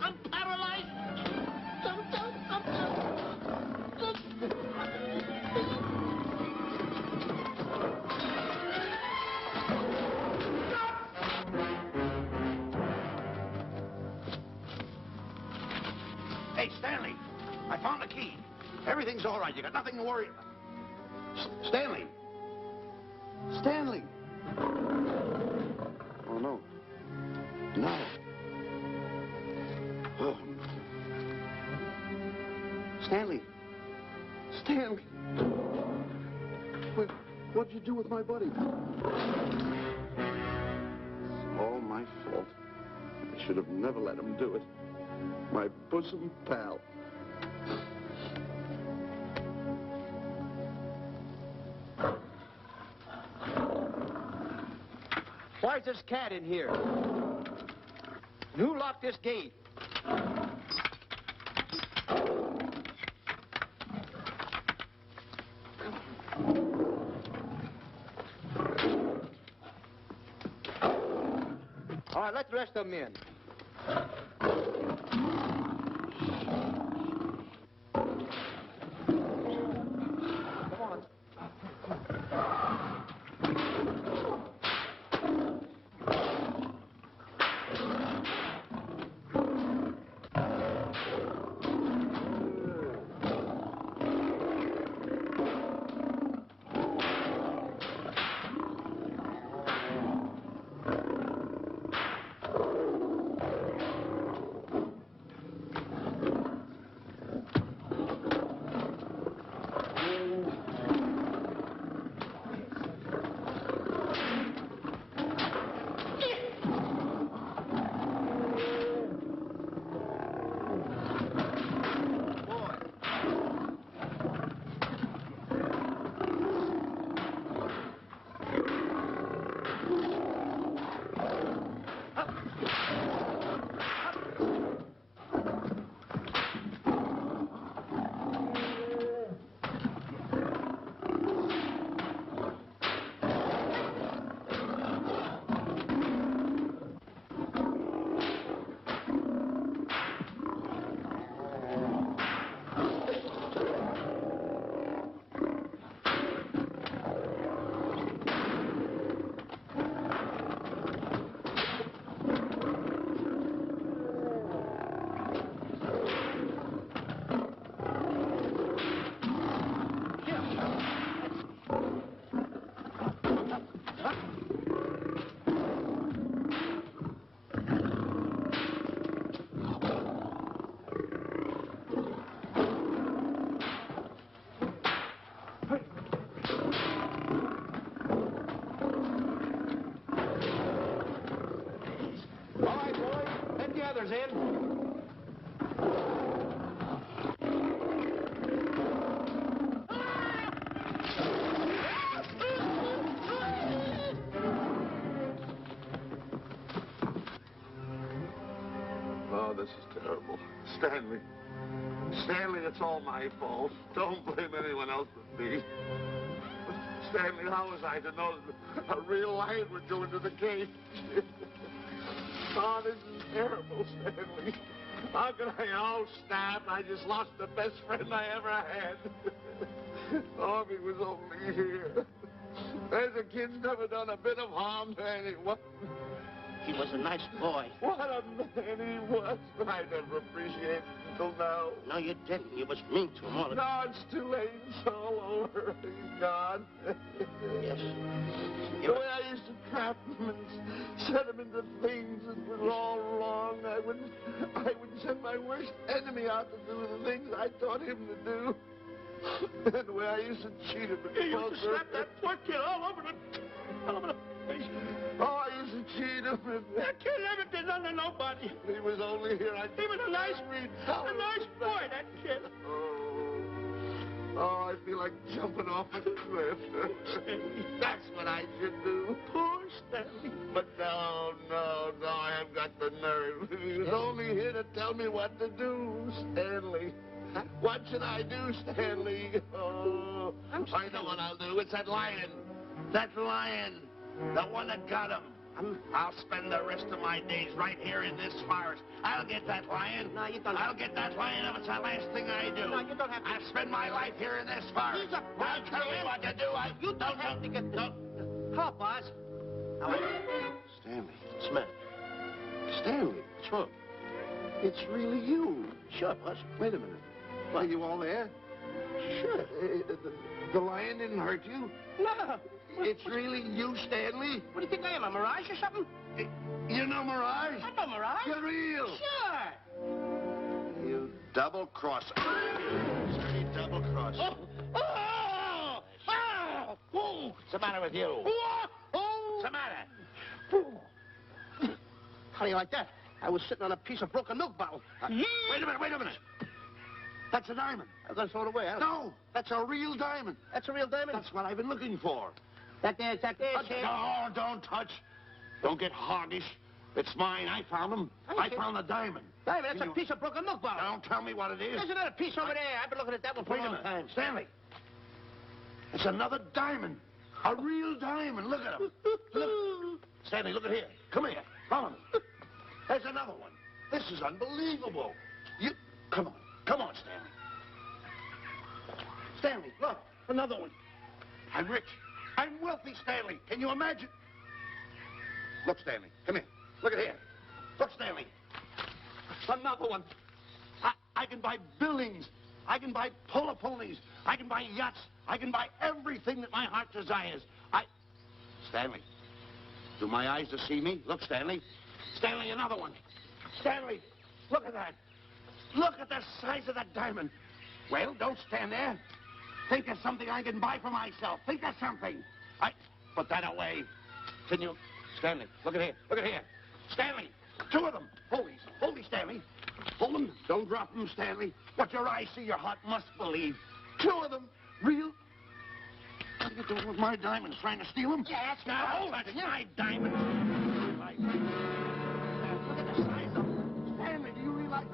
I'm paralyzed. Hey, Stanley, I found the key. Everything's all right. You got nothing to worry about. Stanley. Stanley. Oh, no. No. Oh. Stanley. Stanley. What'd you do with my buddy? It's all my fault. I should have never let him do it. My bosom pal. Why's this cat in here? Who locked this gate? All right, let the rest of them in. Come on. All right, boys. Let the others in. Oh, this is terrible. Stanley. Stanley, it's all my fault. Don't blame anyone else but me. Stanley, how was I to know that a real lion would go into the cage? Oh, this is terrible, Stanley. How can I... Oh, snap. I just lost the best friend I ever had. Oh, if he was only here. The kid's never done a bit of harm to anyone. He was a nice boy. What a man he was. I never appreciated it until now. No, you didn't. You was mean to him all the No, it's too late. It's all over. He's gone. Yes. The way I used to trap him and set him into things that was all wrong, I would send my worst enemy out to do the things I taught him to do. And the way I used to cheat him. You used to slap that poor kid all over the face. Oh, I used to cheat him. That kid never did nothing to nobody. He was only here. He was a nice boy, that kid. Oh, I feel like jumping off a cliff. That's what I should do. Poor Stanley. But no, I haven't got the nerve. He was only here to tell me what to do, Stanley. Huh? What should I do, Stanley? Oh, I know what I'll do. It's that lion. That lion. The one that got him. I'll spend the rest of my days right here in this forest. I'll get that lion. No, you don't. I'll get that lion if it's the last thing I do. No, you don't have to. I'll spend my life here in this forest. He's a Don't tell me what to do. You don't have to get the... Help us. Stanley. Smith. Stanley. Sure. It's really you. Sure, boss. Wait a minute. Are you all there? Sure. The lion didn't hurt you? No. It's really you, Stanley? What do you think I am, a mirage or something? You know Mirage? I'm no mirage. You're real. Sure. You double-crosser. Dirty double-crosser. Oh! What's the matter with you? What's the matter? How do you like that? I was sitting on a piece of broken milk bottle. Wait a minute. That's a diamond. I'm going to throw it away. No, that's a real diamond. That's a real diamond? That's what I've been looking for. That there, kid. No, don't touch. Don't get hoggish. It's mine. I found them. I found the diamond. Diamond, that's a piece of broken milk bottle. Don't tell me what it is. There's another piece over there. I've been looking at that one for Wait a a long minute. time. Stanley. It's another diamond. A real diamond. Look at him. Look. Stanley, look at here. Come here. Follow me. There's another one. This is unbelievable. Come on, Stanley. Stanley, look. Another one. I'm rich. I'm wealthy, Stanley. Can you imagine? Look, Stanley. Come here. Look at here. Look, Stanley. Another one. I can buy buildings. I can buy polo ponies. I can buy yachts. I can buy everything that my heart desires. Stanley, do my eyes deceive me? Look, Stanley. Stanley, another one. Stanley, look at that. Look at the size of that diamond. Well, don't stand there. Think of something I can buy for myself. Think of something. Put that away. Can you... Stanley, look at here. Look at here. Stanley, two of them. Hold me, Stanley. Hold them. Don't drop them, Stanley. What your eyes see, your heart must believe. Two of them. Real... What are you doing with my diamonds? Trying to steal them? Yes, Now, hold it. It's my diamonds. Look at the size of them. Stanley, do you realize...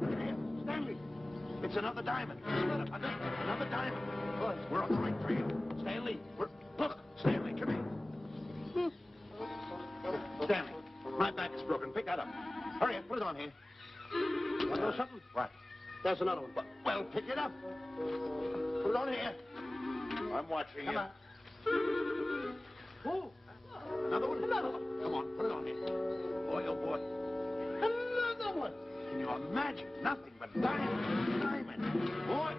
Here, Stanley. It's another diamond. Another diamond. We're on the right trail. Stanley, look, Stanley, come here. Stanley, my back is broken. Pick that up. Hurry up, put it on here. Want to know something? What? There's another one. Well, pick it up. Put it on here. I'm watching you. Come on. Oh, another one? Another one. Come on, put it on here. Boy, oh boy. Another one. Can you imagine? Nothing but diamond. Diamond. Boy.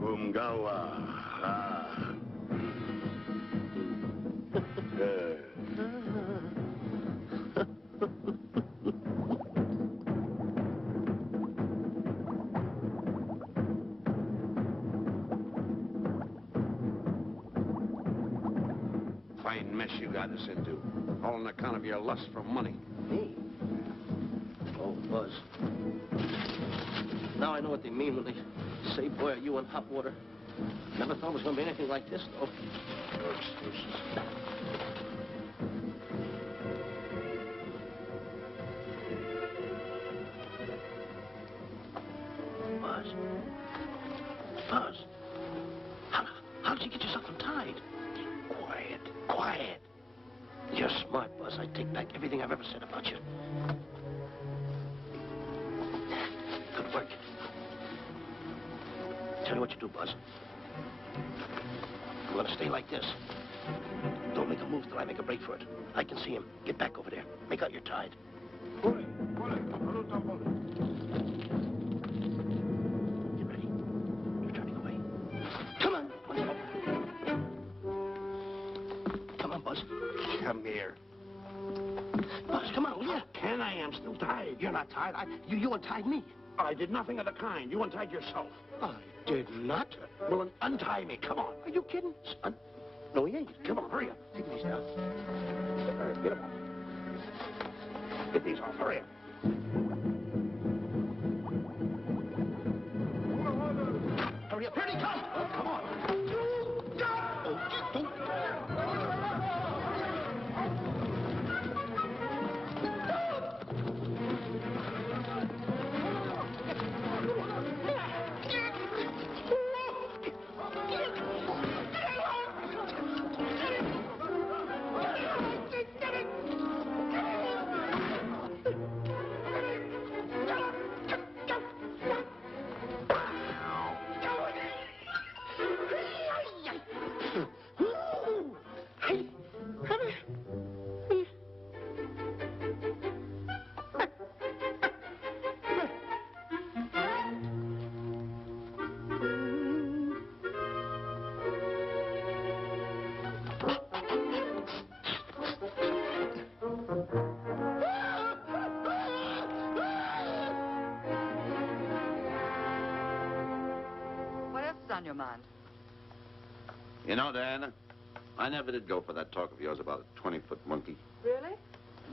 Umgawa. Fine mess you got us into. All on account of your lust for money. Me? Oh, Buzz. Now I know what they mean when they say, boy, are you in hot water. Never thought it was going to be anything like this, though. Buzz. Buzz. How did you get yourself untied? Quiet. Quiet. You're smart, Buzz. I take back everything I've ever said about you. Good work. Tell you what you do, Buzz. I'm gonna stay like this. Don't make a move till I make a break for it. I can see him. Get back over there. Make out you're tied. Get ready. You're turning away. Come on. Come on, Buzz. Come here. Buzz, come on, will you? Ken, I am still tied. You're not tied. You untied me. I did nothing of the kind. You untied yourself. I did not. Well, then untie me. Come on. Are you kidding? No, he ain't. Come on, hurry up. Take these now. All right, get them off. Get these off. Hurry up. Hurry up. Here he comes. Oh, come on. On your mind? You know, Diana, I never did go for that talk of yours about a 20-foot monkey. Really?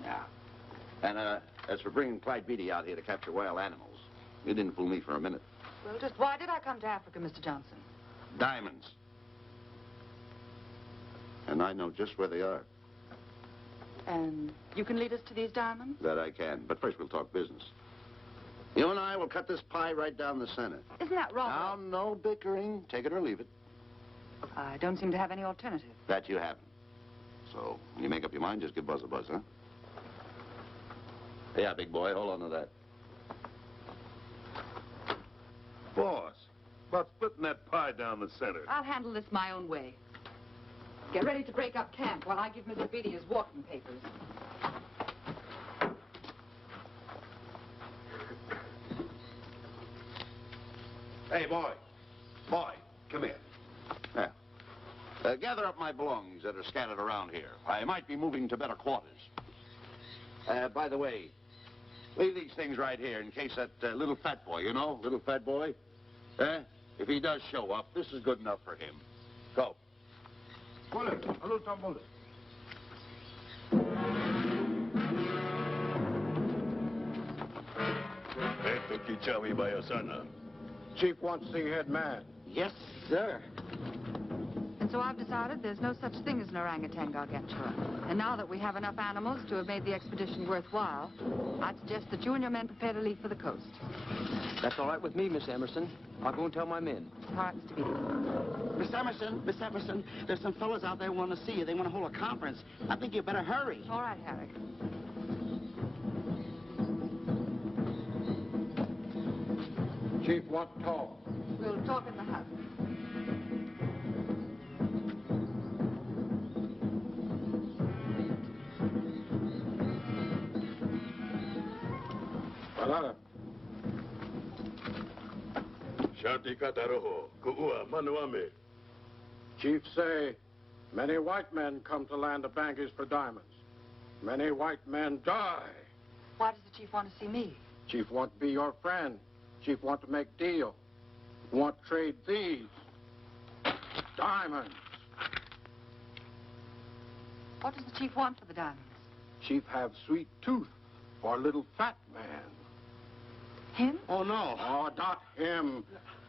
Yeah. And as for bringing Clyde Beatty out here to capture wild animals, you didn't fool me for a minute. Well, just why did I come to Africa, Mr. Johnson? Diamonds. And I know just where they are. And you can lead us to these diamonds? That I can. But first we'll talk business. You and I will cut this pie right down the center. Isn't that wrong? Now, no bickering. Take it or leave it. I don't seem to have any alternative. That you haven't. So, when you make up your mind, just give Buzz a buzz, huh? Yeah, big boy, hold on to that. Boss, about splitting that pie down the center. I'll handle this my own way. Get ready to break up camp while I give Mr. Beatty his walking papers. Hey, boy. Boy, come here. Now, gather up my belongings that are scattered around here. I might be moving to better quarters. By the way, leave these things right here in case that little fat boy, you know, little fat boy, if he does show up, this is good enough for him. Go. Bullet, a little Tom Bullet. Chief wants to see head man. Yes, sir. And so I've decided there's no such thing as an orangutan gargantua. And now that we have enough animals to have made the expedition worthwhile, I'd suggest that you and your men prepare to leave for the coast. That's all right with me, Miss Emerson. I'll go and tell my men. All right, Mr. Beatty. Miss Emerson, there's some fellas out there who want to see you. They want to hold a conference. I think you better hurry. All right, Harry. Chief wants to talk. We'll talk in the hut. Shanti Kataroho, Ku'ua Manuame. Chief say, many white men come to land of Bangis for diamonds. Many white men die. Why does the chief want to see me? Chief want to be your friend. Chief want to make deal. Want to trade these. Diamonds. What does the chief want for the diamonds? Chief have sweet tooth for little fat man. Him? Oh, no. Oh, not him.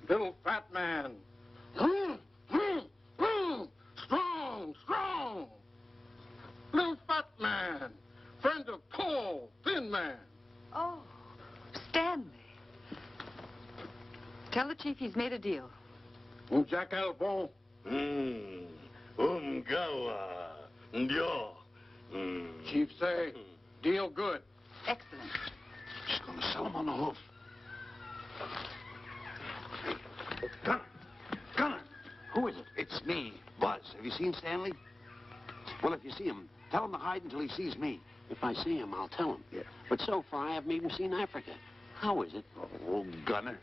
Little fat man. Strong, strong. Little fat man. Friend of tall, thin man. Oh, Stanley. Tell the chief he's made a deal. Jack Albon. Gawa. Ndio. Chief say, deal good. Excellent. She's going to sell him on the hoof. Gunner! Who is it? It's me, Buzz. Have you seen Stanley? Well, if you see him, tell him to hide until he sees me. If I see him, I'll tell him. Yeah. But so far, I haven't even seen Africa. How is it? Oh, Gunner.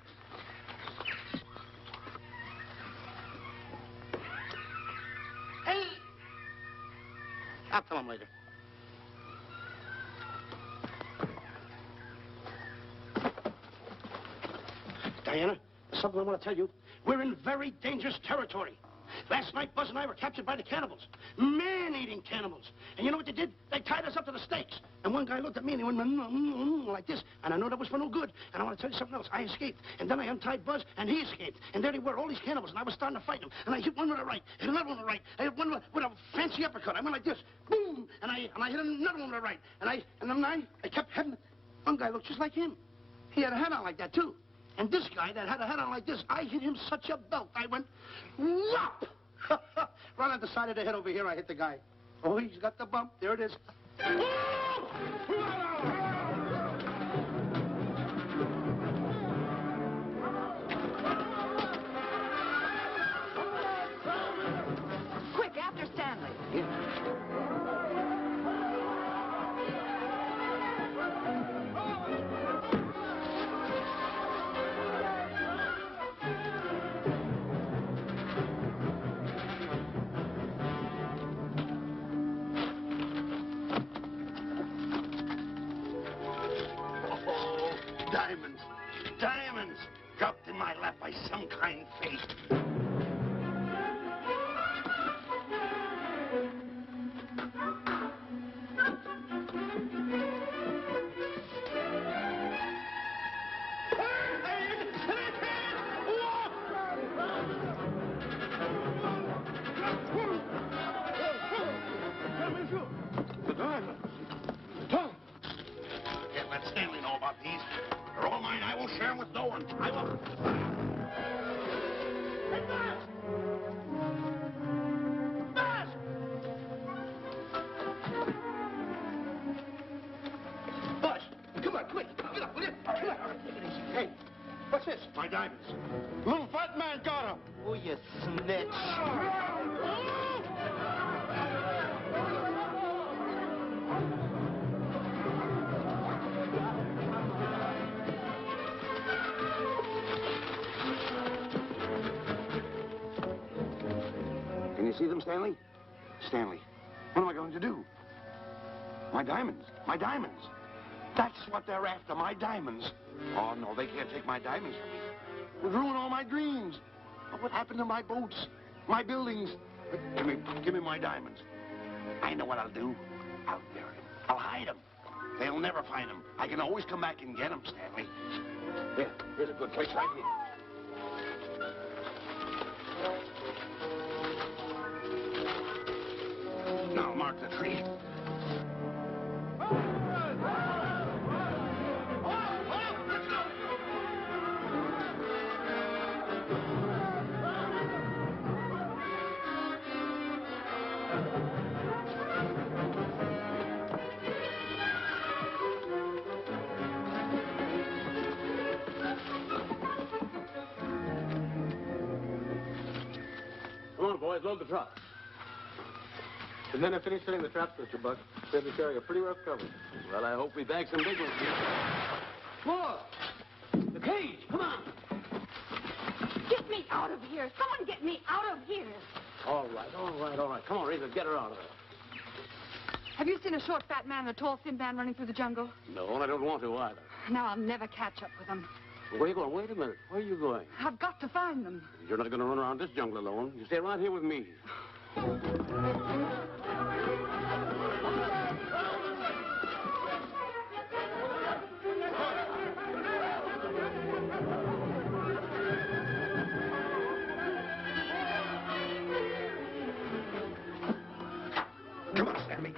Hey! I'll tell him later. Diana, there's something I want to tell you. We're in very dangerous territory. Last night, Buzz and I were captured by the cannibals. Man-eating cannibals. And you know what they did? They tied us up to the stakes. And one guy looked at me and he went like this. And I know that was for no good. And I want to tell you something else. I escaped. And then I untied Buzz and he escaped. And there they were, all these cannibals. And I was starting to fight them. And I hit one with a right, hit another one with a right. I hit one with a fancy uppercut. I went like this. Boom! And I hit another one with a right. And then I kept having... One guy looked just like him. He had a hat on like that, too. And this guy that had a hat on like this, I hit him such a belt. I went, whop! Right on the side of the head over here, I hit the guy. Oh, he's got the bump. There it is. Quick, after Stanley. Diamonds. Diamonds. Dropped in my lap by some kind fate. The diamonds. Can't let Stanley know about these. They're all mine. I won't share them with no one. I won't. Hey, Buzz! Buzz! Buzz, come on, quick. Get up, will you? Come on. Take it easy. Hey, what's this? My diamonds. Little fat man got him. Oh, you snitch. Can you see them, Stanley? Stanley, what am I going to do? My diamonds. My diamonds. That's what they're after, my diamonds. Oh, no, they can't take my diamonds from me. It would ruin all my dreams. What happened to my boats? My buildings? Give me my diamonds. I know what I'll do. I'll bury them. I'll hide them. They'll never find them. I can always come back and get them, Stanley. Here's a good place right here. Now mark the tree. Come on, boys, load the truck. The men have finished filling the traps, Mr. Buck. Said we carry a pretty rough cover. Well, I hope we bag some big ones here. Whoa! The cage, come on! me out of here. Someone get me out of here. All right. Come on, Rita, get her out of there. Have you seen a short, fat man and a tall, thin man running through the jungle? No, and I don't want to either. Now I'll never catch up with them. Where are you going? Wait a minute. Where are you going? I've got to find them. You're not going to run around this jungle alone. You stay right here with me. Come on, Stanley.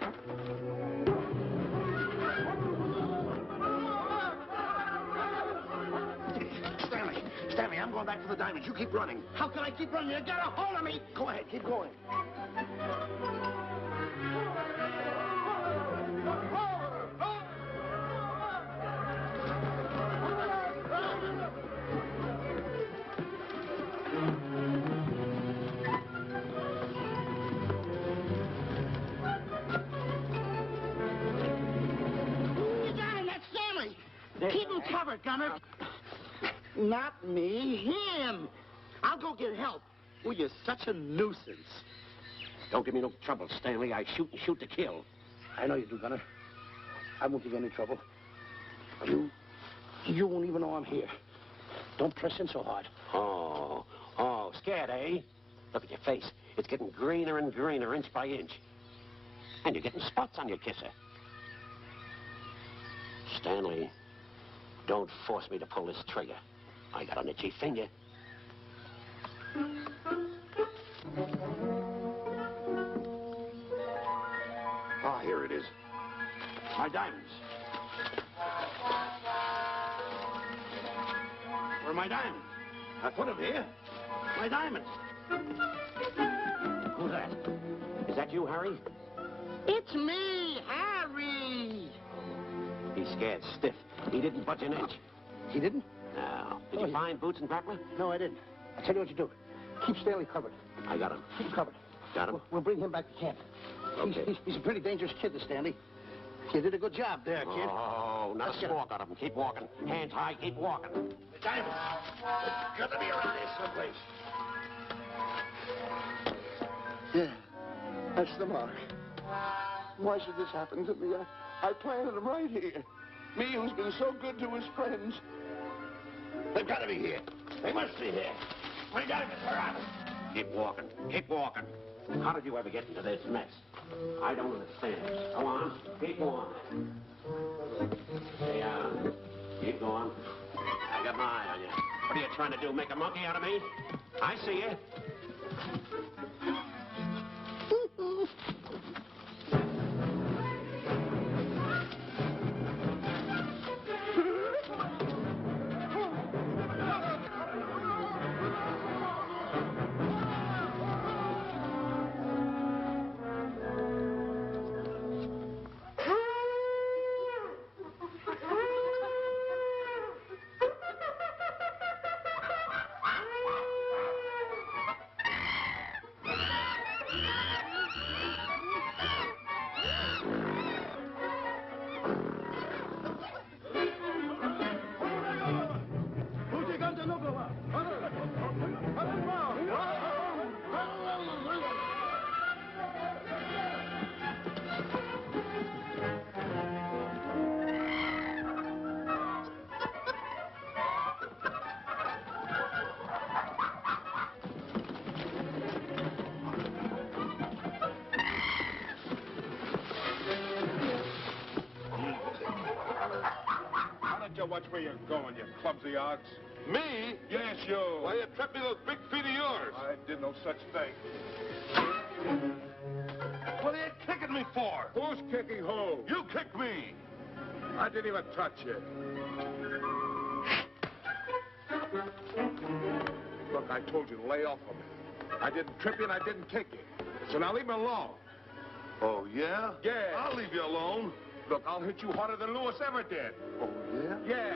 Stanley, I'm going back for the diamonds. You keep running. How can I keep running? You got a hold of me. Go ahead, keep going. You got him. That's Stanley. Keep him covered, Gunner. Not me, him. I'll go get help. Well, you're such a nuisance. Don't give me no trouble, Stanley. I shoot and shoot to kill. I know you do, Gunner. I won't give you any trouble. You won't even know I'm here. Don't press in so hard. Oh, scared, eh? Look at your face. It's getting greener and greener, inch by inch. And you're getting spots on your kisser. Stanley, don't force me to pull this trigger. I got an itchy finger. Ah, here it is. My diamonds. Where are my diamonds? I put them here. My diamonds. Who's that? Is that you, Harry? It's me, Harry. He's scared stiff. He didn't budge an inch. He didn't? No. Did you find boots and grappler? No, I didn't. I'll tell you what you do. Keep Stanley covered. I got him. Keep him covered. Got him? We'll bring him back to camp. Okay. He's a pretty dangerous kid, this Stanley. You did a good job there, kid. Oh, not a squawk out of him. Keep walking. Hands high, keep walking. The diamonds. It's got to be around here someplace. Yeah, that's the mark. Why should this happen to me? I planted them right here. Me, who's been so good to his friends. They've got to be here. They must be here. We got to get her out. Keep walking. Keep walking. How did you ever get into this mess? I don't understand. Go on. Keep going. Stay on. Keep going. I got my eye on you. What are you trying to do? Make a monkey out of me? I see you. Watch where you're going, you clumsy ox. Me? Yes, you. Why, you trapped me those big feet of yours. I did no such thing. What are you kicking me for? Who's kicking who? You kicked me. I didn't even touch you. Look, I told you to lay off of me. I didn't trip you and I didn't kick you. So now leave me alone. Oh, yeah? Yeah. I'll leave you alone. Look, I'll hit you harder than Lewis ever did. Oh, yeah? Yeah.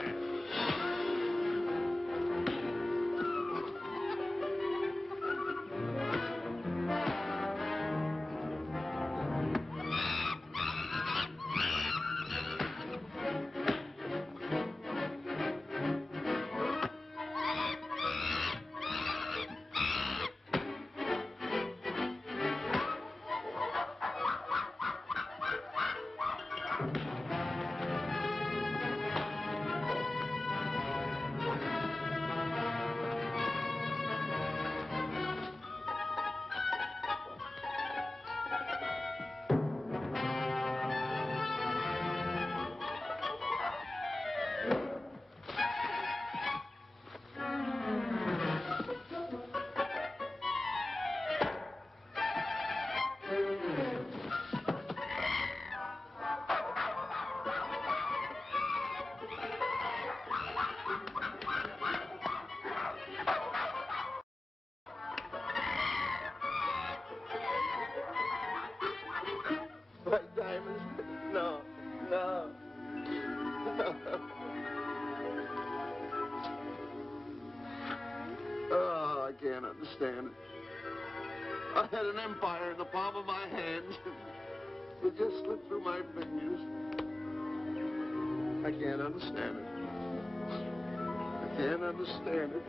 understand it. I had an empire in the palm of my hand. It just slipped through my fingers. I can't understand it. I can't understand it.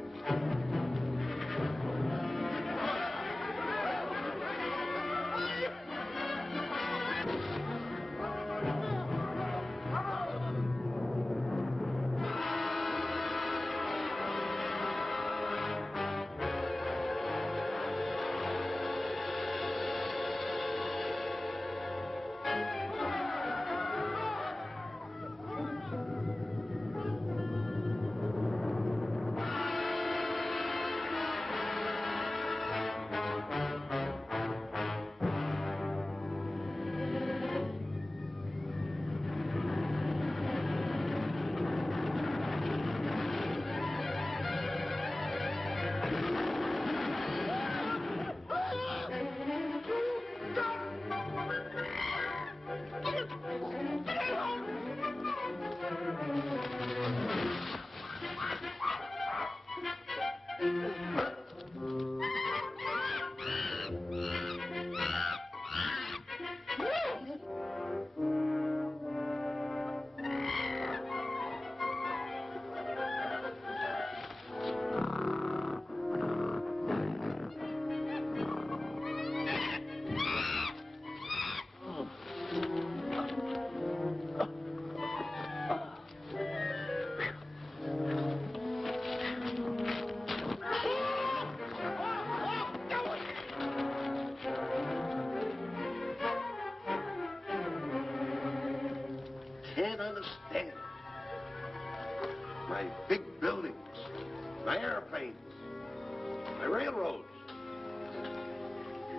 Can't understand. My big buildings, my airplanes, my railroads,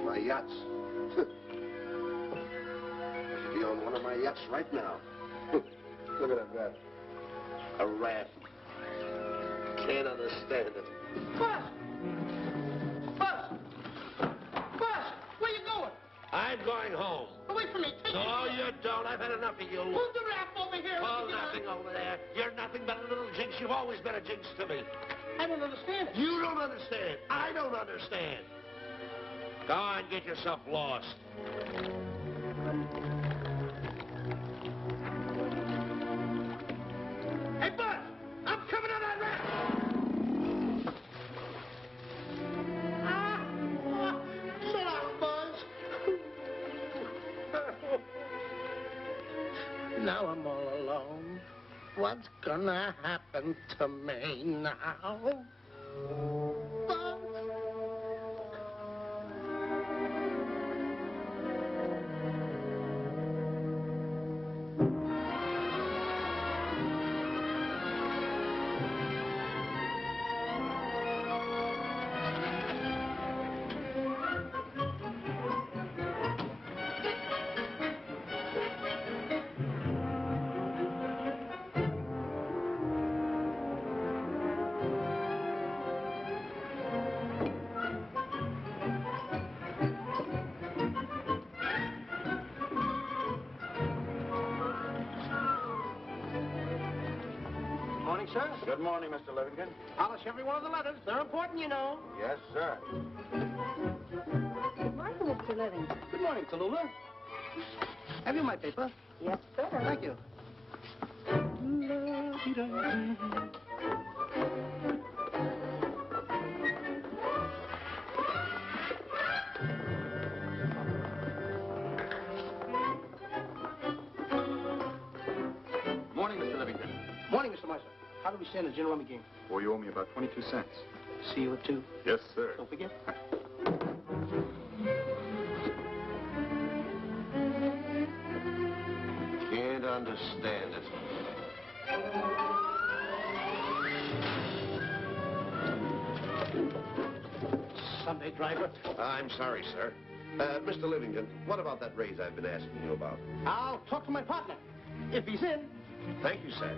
my yachts. I should be on one of my yachts right now. Look at that rat. A rat. Can't understand it. Buzz! Buzz! Buzz! Where you going? I'm going home. Away from me. Take No, you don't. I've had enough of you. Move the rap over here. Oh, nothing over there. You're nothing but a little jinx. You've always been a jinx to me. I don't understand it. You don't understand. I don't understand. Go on, get yourself lost. Hey, Buzz! I'm coming on that rat! Sit down, Buzz. Now I'm all alone. What's gonna happen to me now? Buzz? Morning, sir. Good morning, Mr. Livingston. Polish every one of the letters. They're important, you know. Yes, sir. Good morning, Mr. Livingston. Good morning, Tallulah. Have you my paper? Yes, sir. Thank you. Morning, Mr. Livingston. Morning, Mr. Marshall. How do we stand the gin rummy game? Well, you owe me about 22 cents. See you at 2. Yes, sir. Don't forget. Can't understand it. Sunday driver. I'm sorry, sir. Mr. Livingston, what about that raise I've been asking you about? I'll talk to my partner. If he's in. Thank you, sir.